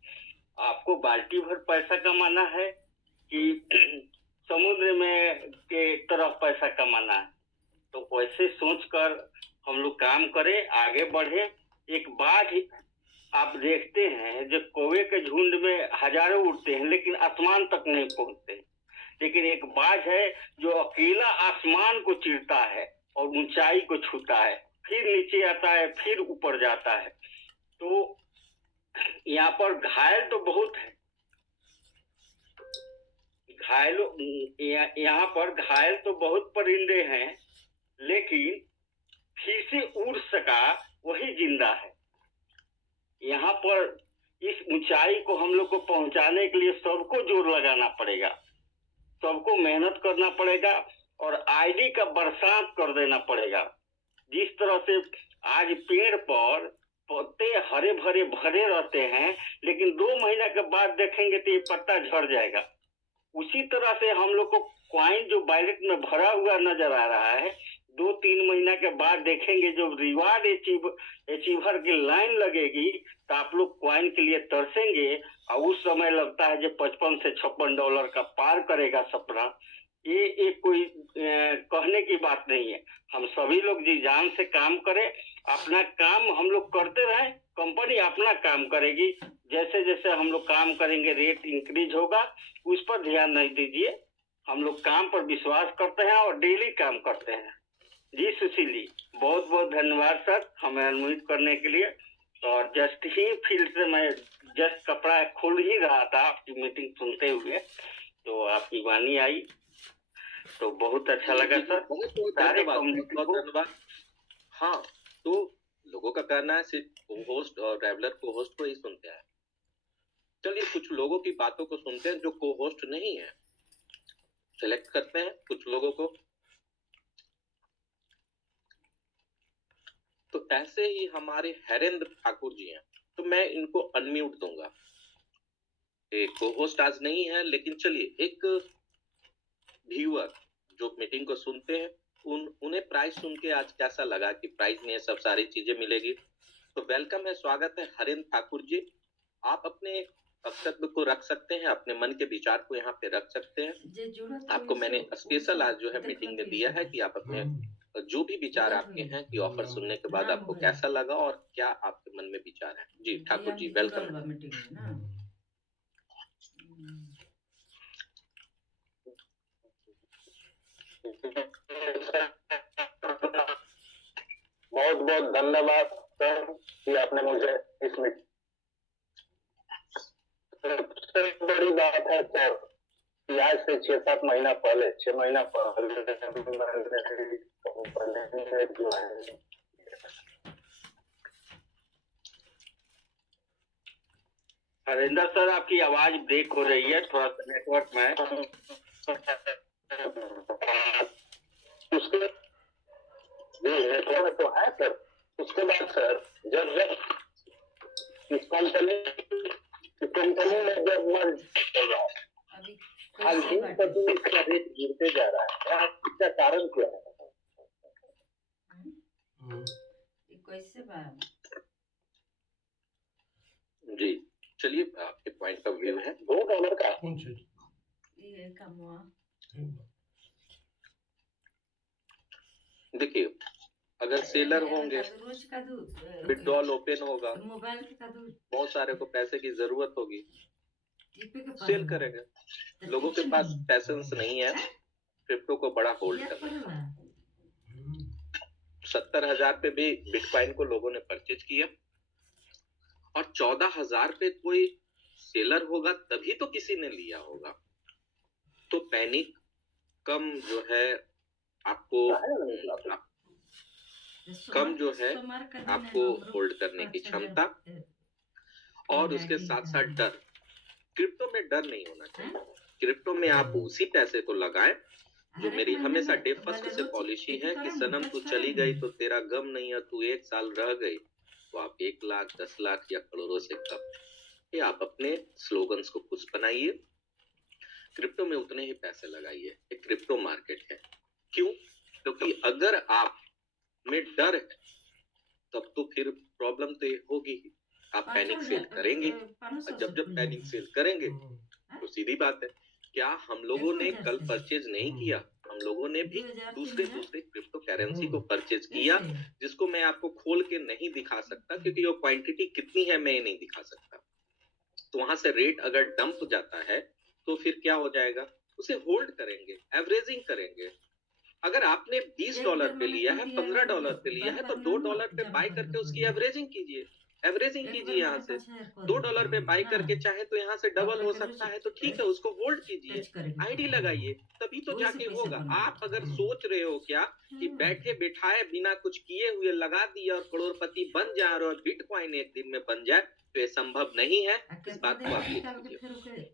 आपको बाल्टी भर पैसा कमाना है कि समुद्र में के तरफ पैसा कमाना है। तो वैसे सोचकर हम लोग काम करें, आगे बढ़े। एक बाघ आप देखते हैं जो कौवे के झुंड में हजारों उड़ते हैं लेकिन आसमान तक नहीं पहुंचते, लेकिन एक बाघ है जो अकेला आसमान को चीरता है और ऊंचाई को छूता है, फिर नीचे आता है, फिर ऊपर जाता है। तो यहाँ पर घायल तो बहुत है, यहाँ पर घायल तो बहुत परिंदे हैं, लेकिन फिर से उड़ सका वही जिंदा है। यहाँ पर इस ऊंचाई को हम लोग को पहुंचाने के लिए सबको जोर लगाना पड़ेगा, सबको मेहनत करना पड़ेगा और आईडी का बरसात कर देना पड़ेगा। जिस तरह से आज पेड़ पर पत्ते हरे भरे भरे रहते हैं, लेकिन 2 महीना के बाद देखेंगे तो ये पत्ता झड़ जाएगा। उसी तरह से हम लोग को कॉइन जो वॉलेट में भरा हुआ नजर आ रहा है, 2-3 महीना के बाद देखेंगे जब रिवार्ड अचीवर की लाइन लगेगी तो आप लोग कॉइन के लिए तरसेंगे, और उस समय लगता है जो $55 से $56 का पार करेगा सपना। ये कोई कहने की बात नहीं है। हम सभी लोग जी जान से काम करें, अपना काम हम लोग करते रहें, कंपनी अपना काम करेगी। जैसे जैसे हम लोग काम करेंगे रेट इंक्रीज होगा, उस पर ध्यान नहीं दीजिए। हम लोग काम पर विश्वास करते हैं और डेली काम करते हैं। जी सुशील जी, बहुत बहुत धन्यवाद सर हमें अनम्यूट करने के लिए। और जस्ट ही फील्ड से मैं जस्ट कपड़ा खोल ही रहा था आपकी मीटिंग सुनते हुए, तो आपकी वाणी आई। तो बहुत अच्छा लगा सर। बहुत बहुत सारे धन्यवाद, बहुत कम्युनिटी बहुत को धन्यवाद। हाँ, तो लोगों का कहना है सिर्फ को होस्ट और ट्रैवलर को होस्ट को ही सुनते हैं। चलिए कुछ लोगों की बातों को सुनते हैं जो को होस्ट नहीं है, सेलेक्ट करते हैं कुछ लोगों को। तो ऐसे ही हमारे हरेंद्र ठाकुर जी हैं, तो मैं इनको अनम्यूट दूंगा। एक को होस्ट आज नहीं है, लेकिन चलिए एक व्यूअर जो मीटिंग को सुनते हैं उन्हें प्राइस सुन के आज कैसा लगा कि प्राइस में ये सब सारी चीजें मिलेगी। तो वेलकम है, स्वागत है हरेंद्र ठाकुर जी। आप अपने वक्तव्य को रख सकते हैं, अपने मन के विचार को यहाँ पे रख सकते हैं। आपको मैंने स्पेशल आज जो है मीटिंग में दिया है कि आप अपने जो भी विचार आपके हैं कि ऑफर सुनने के बाद आपको कैसा लगा और क्या आपके मन में विचार है। जी ठाकुर जी वेलकम है। बहुत बहुत धन्यवाद सर कि आपने मुझे इस मीटिंग। सबसे बड़ी बात है सर कि आज से 6 महीना पहले जो है हरेंद्र सर, आपकी आवाज ब्रेक हो रही है, थोड़ा सा नेटवर्क में। उसके नेटवर्क तो है सर। उसके बाद सर जब इस कंपनी में जब मर्ज होगा, आज दिन प्रतिदिन इसका रेट गिरते जा रहा है, इसका कारण क्या है? कैसे बात? जी चलिए आपके पॉइंट ऑफ व्यू है। $2 का कौन चीज? ये कमवा देखिए अगर सेलर होंगे, रोज का दूध विड्रॉल ओपन होगा, मोबाइल का दूध, बहुत सारे को पैसे की जरूरत होगी, सेल करेंगे। लोगों के पास पैसेंस नहीं है क्रिप्टो को बड़ा होल्ड करना। 70,000 पे भी बिटकॉइन को लोगों ने परचेज किया और 14,000 पे कोई सेलर होगा तभी तो किसी ने लिया होगा। तो पैनिक कम जो है आपको कम जो है आपको होल्ड करने की क्षमता, और उसके साथ साथ डर। क्रिप्टो में डर नहीं होना चाहिए। क्रिप्टो में आप उसी पैसे को लगाएं जो मेरी हमेशा डे फर्स्ट से पॉलिसी है कि सनम तू चली गई तो तेरा गम नहीं है, तू 1 साल रह गई तो आप 1 लाख 10 लाख या करोड़ों से कम। ये आप अपने स्लोगन्स को कुछ बनाइए, क्रिप्टो में उतने ही पैसे लगाइए। एक क्रिप्टो मार्केट है। क्यों? क्योंकि अगर आप में डर है तब तो फिर प्रॉब्लम तो होगी ही। आप पैनिक सेल करेंगे और जब पैनिक सेल करेंगे तो सीधी बात है, क्या हम लोगों ने कल परचेज नहीं किया? हम लोगों ने भी दूसरे क्रिप्टो करेंसी को परचेज किया, जिसको मैं आपको खोल के नहीं दिखा सकता क्योंकि वो क्वांटिटी कितनी है मैं ये नहीं दिखा सकता। तो वहां से रेट अगर डंप जाता है तो फिर क्या हो जाएगा? उसे होल्ड करेंगे, एवरेजिंग करेंगे। अगर आपने $20 पे लिया है, $15 पे लिया है, तो $2 पे बाय करके उसकी एवरेजिंग कीजिए। एवरेजिंग कीजिए यहाँ से $2 पे बाय करके, चाहे तो यहाँ से डबल हो सकता है तो ठीक है, उसको होल्ड कीजिए, आईडी लगाइए, तभी तो जाके होगा। आप अगर सोच रहे हो क्या कि बैठे बिठाए बिना कुछ किए हुए लगा दिए और करोड़पति बन जाए और बिटकॉइन एक दिन में बन जाए, तो ये संभव नहीं है। इस बात को आप लिख लीजिए।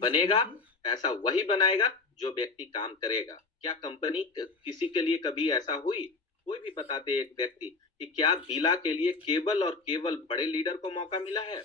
बनेगा पैसा वही बनाएगा जो व्यक्ति काम करेगा। क्या कंपनी किसी के लिए कभी ऐसा हुई? कोई भी बता दे एक व्यक्ति कि क्या बीला के लिए केवल और केवल बड़े लीडर को मौका मिला है?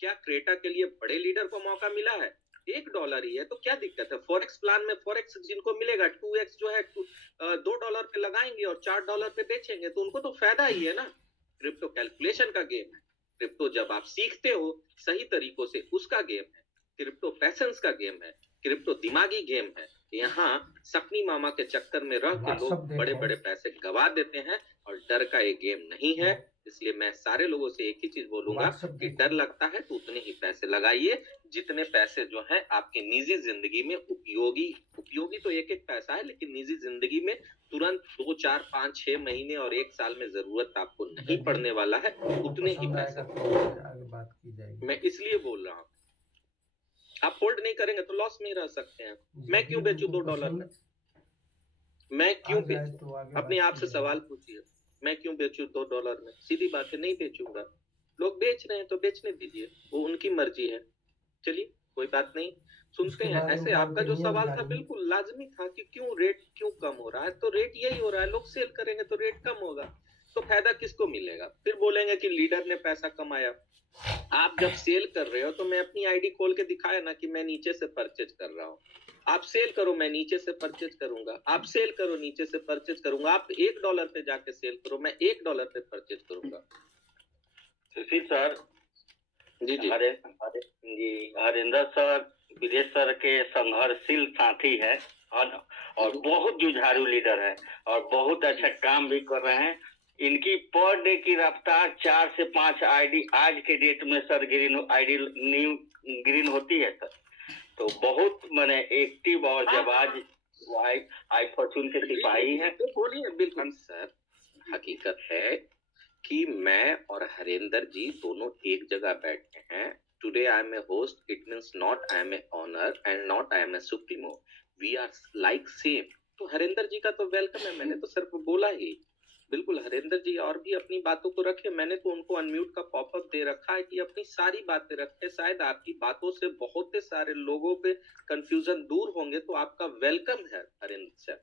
क्या क्रेटा के लिए बड़े लीडर को मौका मिला है? $1 ही है तो क्या दिक्कत है? फॉरेक्स प्लान में फॉरेक्स जिनको मिलेगा 2x जो है $2 पे लगाएंगे और $4 पे बेचेंगे तो उनको तो फायदा ही है ना। क्रिप्टो कैलकुलेशन का गेम है। क्रिप्टो जब आप सीखते हो सही तरीकों से उसका गेम है। क्रिप्टो पैसेंस का गेम है। क्रिप्टो दिमागी गेम है। यहाँ सपनी मामा के चक्कर में रह के लोग बड़े बड़े पैसे गवा देते हैं और डर का ये गेम नहीं है। इसलिए मैं सारे लोगों से एक ही चीज बोलूंगा कि डर लगता है तो उतने ही पैसे लगाइए जितने पैसे जो है आपकी निजी जिंदगी में उपयोगी तो एक एक पैसा है, लेकिन निजी जिंदगी में तुरंत 2, 4, 5, 6 महीने और 1 साल में जरूरत आपको नहीं पड़ने वाला है, उतने ही पैसे। मैं इसलिए बोल रहा हूँ, आप होल्ड नहीं करेंगे तो लॉस में ही रह सकते हैं। मैं क्यों बेचूं $2 में? मैं क्यों बेचूं? अपने आप से सवाल पूछिए, मैं क्यों बेचूं $2 में? सीधी बात है, नहीं बेचूंगा। लोग बेच रहे हैं तो बेचने दीजिए, वो उनकी मर्जी है। चलिए कोई बात नहीं, सुनते हैं। ऐसे आपका जो सवाल था बिल्कुल लाजमी था कि रेट क्यों कम हो रहा है, तो रेट यही हो रहा है, लोग सेल करेंगे तो रेट कम होगा, तो फायदा किसको मिलेगा? फिर बोलेंगे कि लीडर ने पैसा कमाया। आप जब सेल कर रहे हो तो मैं अपनी आईडी खोल के दिखाया ना कि मैं नीचे से परचेज कर रहा हूँ। आप सेल करो, मैं नीचे से परचेज करूंगा। आप सेल करो, नीचे से परचेज करूंगा। आप $1 पे जाके सेल करो, मैं $1 पे परचेज करूंगा। सुशील सर, जी जी हरेंद्र सर विदेश सर के संघर्षशील साथी है और बहुत जुझारू लीडर है और बहुत अच्छा काम भी कर रहे हैं। इनकी पर डे की रफ्तार 4 से 5 आईडी आज के डेट में सर न्यू ग्रीन होती है सर, तो बहुत मैंने एक्टिव और जवाज आई फॉर्चून के सिपाही है। तो बोलिए। बिल्कुल सर, हकीकत है कि मैं और हरेंद्र जी दोनों एक जगह बैठे हैं। Today I am a host, it means not I am a owner and not I am a supremo, we are like same. तो हरेंद्र जी का तो वेलकम है, मैंने तो सिर्फ बोला ही। बिल्कुल हरेंद्र जी और भी अपनी बातों को रखे, मैंने तो उनको अनम्यूट का पॉपअप दे रखा है कि अपनी सारी बातें रखे। शायद आपकी बातों से बहुत सारे लोगों पे कंफ्यूजन दूर होंगे, तो आपका वेलकम है हरेंद्र सर।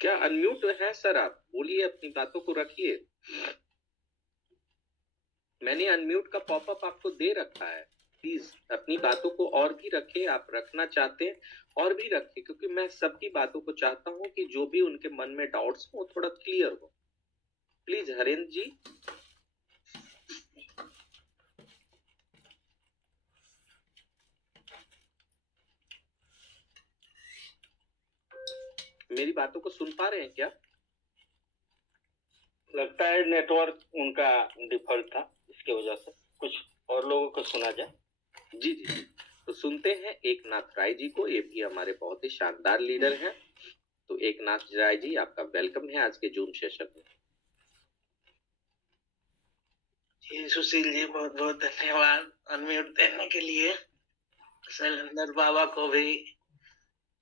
क्या अनम्यूट है सर? आप बोलिए, अपनी बातों को रखिए। मैंने अनम्यूट का पॉपअप आपको दे रखा है, प्लीज अपनी बातों को और भी रखिए। आप रखना चाहते हैं और भी रखिए, क्योंकि मैं सबकी बातों को चाहता हूं कि जो भी उनके मन में डाउट्स हो वो थोड़ा क्लियर हो। प्लीज हरेंद्र जी। मेरी बातों को सुन पा रहे हैं क्या? लगता है नेटवर्क उनका डिफॉल्ट था, इसके वजह से कुछ और लोगों को सुना जाए। जी जी, तो सुनते हैं एकनाथ राय जी को। ये भी हमारे बहुत ही शानदार लीडर हैं। तो एकनाथ राय जी, आपका वेलकम है आज के जूम सेशन में। जी सुशील जी, बहुत बहुत धन्यवाद अनम्यूट देने के लिए। शैलेंद्र बाबा को भी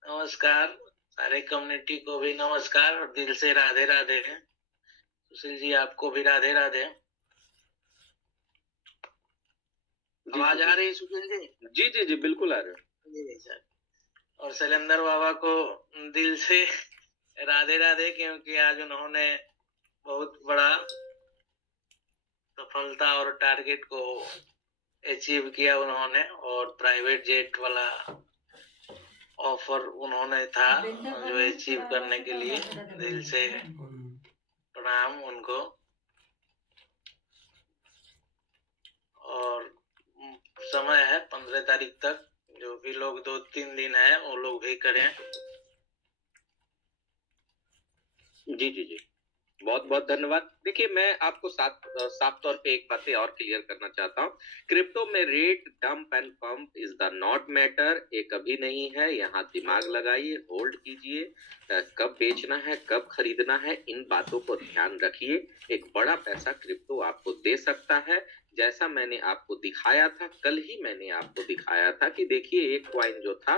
नमस्कार, सारे कम्युनिटी को भी नमस्कार और दिल से राधे राधे। सुशील जी, आपको भी राधे राधे। आवाज आ रही है सुशील जी? जी जी जी, बिल्कुल आ रहे हो। जी सर। और शैलेंद्र बाबा को दिल से राधे राधे, क्योंकि आज उन्होंने बहुत बड़ा सफलता और टारगेट को अचीव किया उन्होंने, और प्राइवेट जेट वाला ऑफर उन्होंने था जो अचीव करने के लिए दिल से प्रणाम उनको। और समय है 15 तारीख तक, जो भी लोग 2-3 दिन है वो लोग भी करें। जी जी जी, बहुत बहुत धन्यवाद। देखिए, मैं आपको साफ तौर पे एक बातें और क्लियर करना चाहता हूँ। क्रिप्टो में rate dump and pump is the not matter, ये कभी नहीं है। यहाँ दिमाग लगाइए, होल्ड कीजिए, कब बेचना है कब खरीदना है, इन बातों को ध्यान रखिए। एक बड़ा पैसा क्रिप्टो आपको दे सकता है, जैसा मैंने आपको दिखाया था। कल ही मैंने आपको दिखाया था कि देखिए एक कॉइन जो था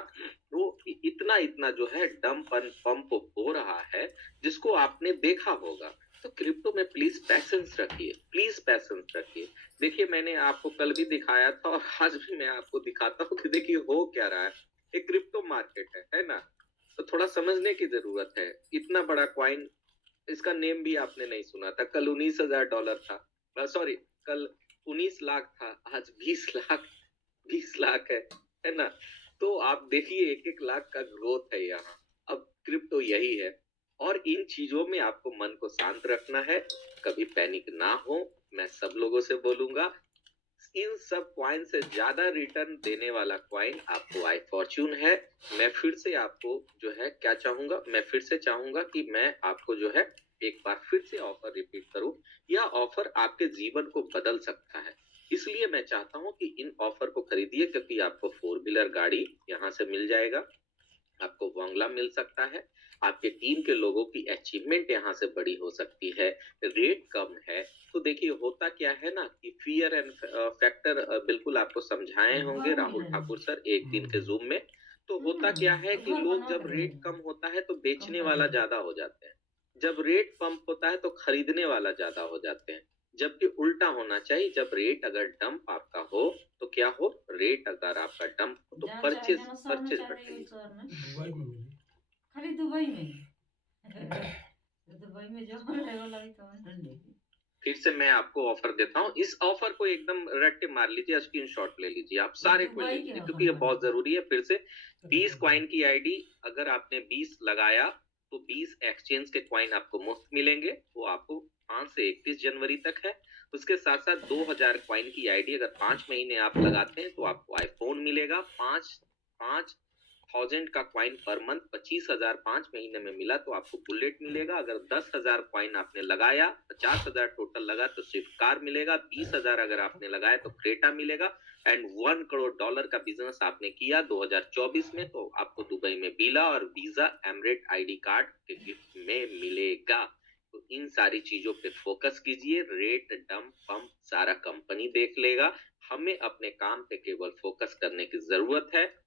वो इतना जो है डंप एंड पंप हो रहा है, जिसको आपने देखा होगा। तो क्रिप्टो में प्लीज पैसेंस रखिए, प्लीज पैसेंस रखिए। देखिए, मैंने आपको कल भी दिखाया था और आज भी मैं आपको दिखाता हूँ कि देखिए हो क्या रहा है। एक क्रिप्टो मार्केट है ना, तो थोड़ा समझने की जरूरत है। इतना बड़ा कॉइन, इसका नेम भी आपने नहीं सुना था। कल $19,000 था, सॉरी कल 19 लाख था, आज 20 लाख है ना। तो आप देखिए 1-1 लाख का ग्रोथ है यहाँ। अब क्रिप्टो यही है, और इन चीजों में आपको मन को शांत रखना है, कभी पैनिक ना हो। मैं सब लोगों से बोलूंगा, इन सब क्वाइन से ज्यादा रिटर्न देने वाला क्वाइन आपको आई फॉर्च्यून है। मैं फिर से आपको जो है क्या चाहूंगा, मैं फिर से चाहूंगा कि मैं आपको जो है एक बार फिर से ऑफर रिपीट करूं। यह ऑफर आपके जीवन को बदल सकता है, इसलिए मैं चाहता हूं कि इन ऑफर को खरीदिए, क्योंकि आपको 4 व्हीलर गाड़ी यहाँ से मिल जाएगा, आपको बंगला मिल सकता है, आपके टीम के लोगों की अचीवमेंट यहाँ से बड़ी हो सकती है, रेट कम है। तो देखिए होता क्या है ना कि फियर एंड फैक्टर बिल्कुल आपको समझाए होंगे राहुल ठाकुर सर एक दिन के जूम में। तो होता क्या है कि लोग जब रेट कम होता है तो बेचने वाला ज्यादा हो जाते हैं, जब रेट कम होता है तो खरीदने वाला ज्यादा हो जाते हैं, जबकि उल्टा होना चाहिए। जब रेट अगर डंप आपका हो तो क्या हो, रेट अगर आपका डंप हो तो परचेज बढ़ेगी। दुबई में मिली। खाली दुबई में दुबई में जो रहे वाला ही तो ठंडी। फिर से मैं आपको ऑफर देता हूँ, इस ऑफर को एकदम रट्टे मार लीजिए, स्क्रीनशॉट ले लीजिए, आप सारे को ले लीजिए क्योंकि ये बहुत जरूरी है। फिर से 20 कॉइन की आईडी, अगर आपने 20 लगाया तो 20 एक्सचेंज के कॉइन आपको मुफ्त मिलेंगे, वो आपको 5 से 31 जनवरी तक है। उसके साथ साथ 2000 कॉइन की आईडी अगर 5 महीने आप लगाते हैं तो आपको आईफोन मिलेगा। 5,000 का कॉइन पर मंथ 25,000 5 महीने में मिला तो आपको बुलेट मिलेगा। अगर 10,000 कॉइन आपने लगाया, 50,000 टोटल लगा तो स्विफ्ट कार मिलेगा। 20,000 अगर आपने लगाया तो क्रेटा मिलेगा। एंड $1 करोड़ का बिजनेस आपने किया 2024 में तो आपको दुबई में बीला और वीजा एमरेट आईडी कार्ड के गिफ्ट में मिलेगा। तो इन सारी चीजों पे फोकस कीजिए, रेट डंप पंप सारा कंपनी देख लेगा, हमें अपने काम पे केवल फोकस करने की जरूरत है।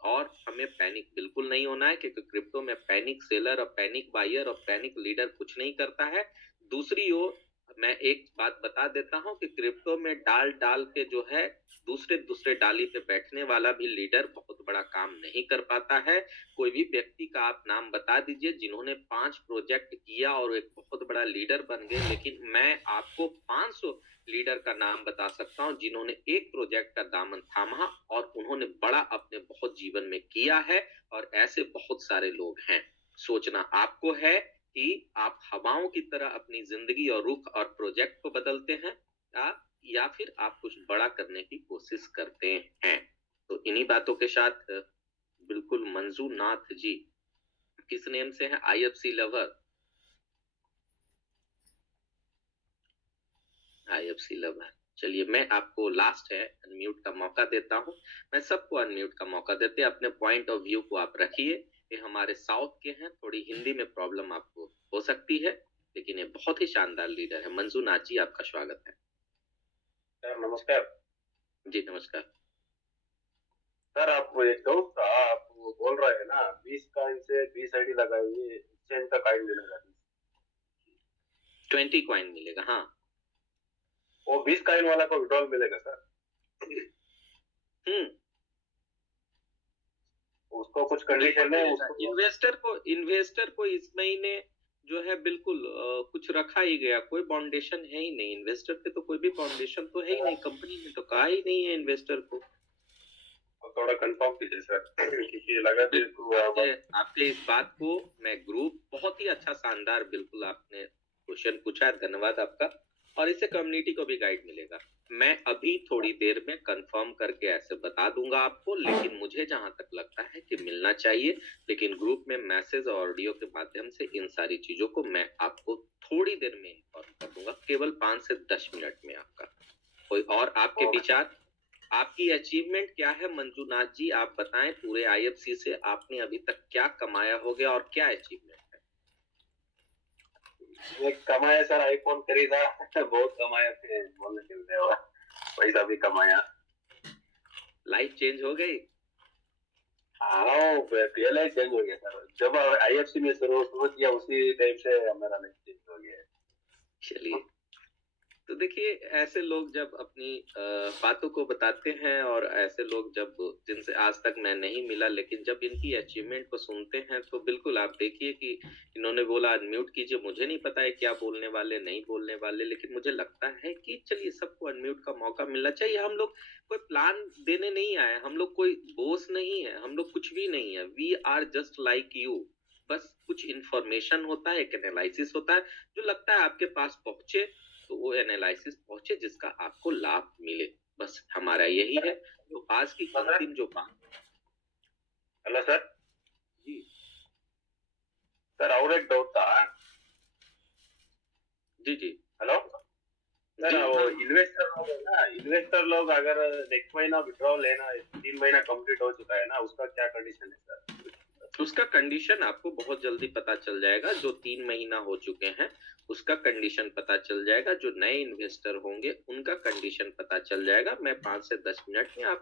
और हमें पैनिक बिल्कुल नहीं होना है क्योंकि क्रिप्टो में पैनिक सेलर और पैनिक बायर और पैनिक लीडर कुछ नहीं करता है। दूसरी ओर मैं एक बात बता देता हूं कि क्रिप्टो में डाल के जो है दूसरे डाली पे बैठने वाला भी लीडर बहुत बड़ा काम नहीं कर पाता है। कोई भी व्यक्ति का आप नाम बता दीजिए जिन्होंने 5 प्रोजेक्ट किया और एक बहुत बड़ा लीडर बन गए, लेकिन मैं आपको 500 लीडर का नाम बता सकता हूं जिन्होंने एक प्रोजेक्ट का दामन थामा और उन्होंने बड़ा अपने बहुत जीवन में किया है। और ऐसे बहुत सारे लोग हैं। सोचना आपको है कि आप हवाओं की तरह अपनी जिंदगी और रुख और प्रोजेक्ट को बदलते हैं या फिर आप कुछ बड़ा करने की कोशिश करते हैं। तो इन्हीं बातों के साथ बिल्कुल मंजू नाथ जी किस नेम से है, IFC लवर, IFC लवर। चलिए मैं आपको लास्ट है अनम्यूट का मौका देता हूं। मैं सबको अनम्यूट का मौका देते, अपने पॉइंट ऑफ व्यू को आप रखिए। ये हमारे साउथ के हैं, थोड़ी हिंदी में प्रॉब्लम आपको हो सकती है, लेकिन ये बहुत ही शानदार लीडर है। मंजू नाथ जी आपका स्वागत है। सर नमस्कार। जी नमस्कार सर आप एक डाउट था, आप बोल रहे हैं ना 20 कॉइन से 20 आईडी लगाइए एक्सचेंज का कॉइन मिलेगा, 20 कॉइन मिलेगा। हाँ वो 20 कॉइन वाला को विड्रॉल मिलेगा सर? उसको कुछ कंडीशन है? इन्वेस्टर को इस महीने जो है बिल्कुल कुछ रखा ही गया, कोई फाउंडेशन है ही नहीं इन्वेस्टर पे, तो कोई भी फाउंडेशन तो है ही नहीं, कंपनी ने तो कहा ही नहीं है इन्वेस्टर को। थोड़ा कंफर्म कीजिए सर क्योंकि लगा आपके इस बात को मैं ग्रुप बहुत ही अच्छा शानदार, बिल्कुल आपने क्वेश्चन पूछा है, धन्यवाद आपका। और इससे कम्युनिटी को भी गाइड मिलेगा। मैं अभी थोड़ी देर में कंफर्म करके ऐसे बता दूंगा आपको, लेकिन मुझे जहां तक लगता है कि मिलना चाहिए, लेकिन ग्रुप में मैसेज और ऑडियो के माध्यम से इन सारी चीजों को मैं आपको थोड़ी देर में इन्फॉर्म कर दूंगा, केवल 5 से 10 मिनट में आपका। कोई और आपके विचार, आपकी अचीवमेंट क्या है मंजूनाथ जी, आप बताएं। पूरे IFC से आपने अभी तक क्या कमाया हो गया और क्या अचीवमेंट है? कमाया सर, आईफोन खरीदा बहुत कमाया, फिर बोलने के लिए पैसा भी कमाया। लाइफ चेंज हो गई? हाँ पहले ही चेंज हो गया सर, जब IFC में शुरू किया उसी टाइम से हमारा लाइफ चेंज हो गया। चलिए, तो देखिए ऐसे लोग जब अपनी बातों को बताते हैं और ऐसे लोग जब जिनसे आज तक मैं नहीं मिला, लेकिन जब इनकी अचीवमेंट को सुनते हैं तो बिल्कुल आप देखिए कि इन्होंने बोला अनम्यूट कीजिए, मुझे नहीं पता है क्या बोलने वाले नहीं बोलने वाले, लेकिन मुझे लगता है कि चलिए सबको अनम्यूट का मौका मिलना चाहिए। हम लोग कोई प्लान देने नहीं आए, हम लोग कोई बोस नहीं है, हम लोग कुछ भी नहीं है, we are just like you. बस कुछ इंफॉर्मेशन होता है, एक एनालिसिस होता है, जो लगता है आपके पास पहुंचे तो वो एनालिसिस पहुंचे जिसका आपको लाभ मिले, बस हमारा यही है। तो आज की अंतिम जो बात। हेलो सर जी सर, और एक डाउट था। जी जी हेलो सर, वो इन्वेस्टर लोग है ना, इन्वेस्टर लोग अगर नेक्स्ट महीना विड्रॉ लेना, 3 महीना कंप्लीट हो चुका है ना, उसका क्या कंडीशन है सर? उसका कंडीशन आपको बहुत जल्दी पता चल जाएगा। जो 3 महीना हो चुके हैं उसका कंडीशन पता चल जाएगा। जो नए इन्वेस्टर होंगे उनका कंडीशन पता चल जाएगा। मैं 5 से 10 मिनट में आपको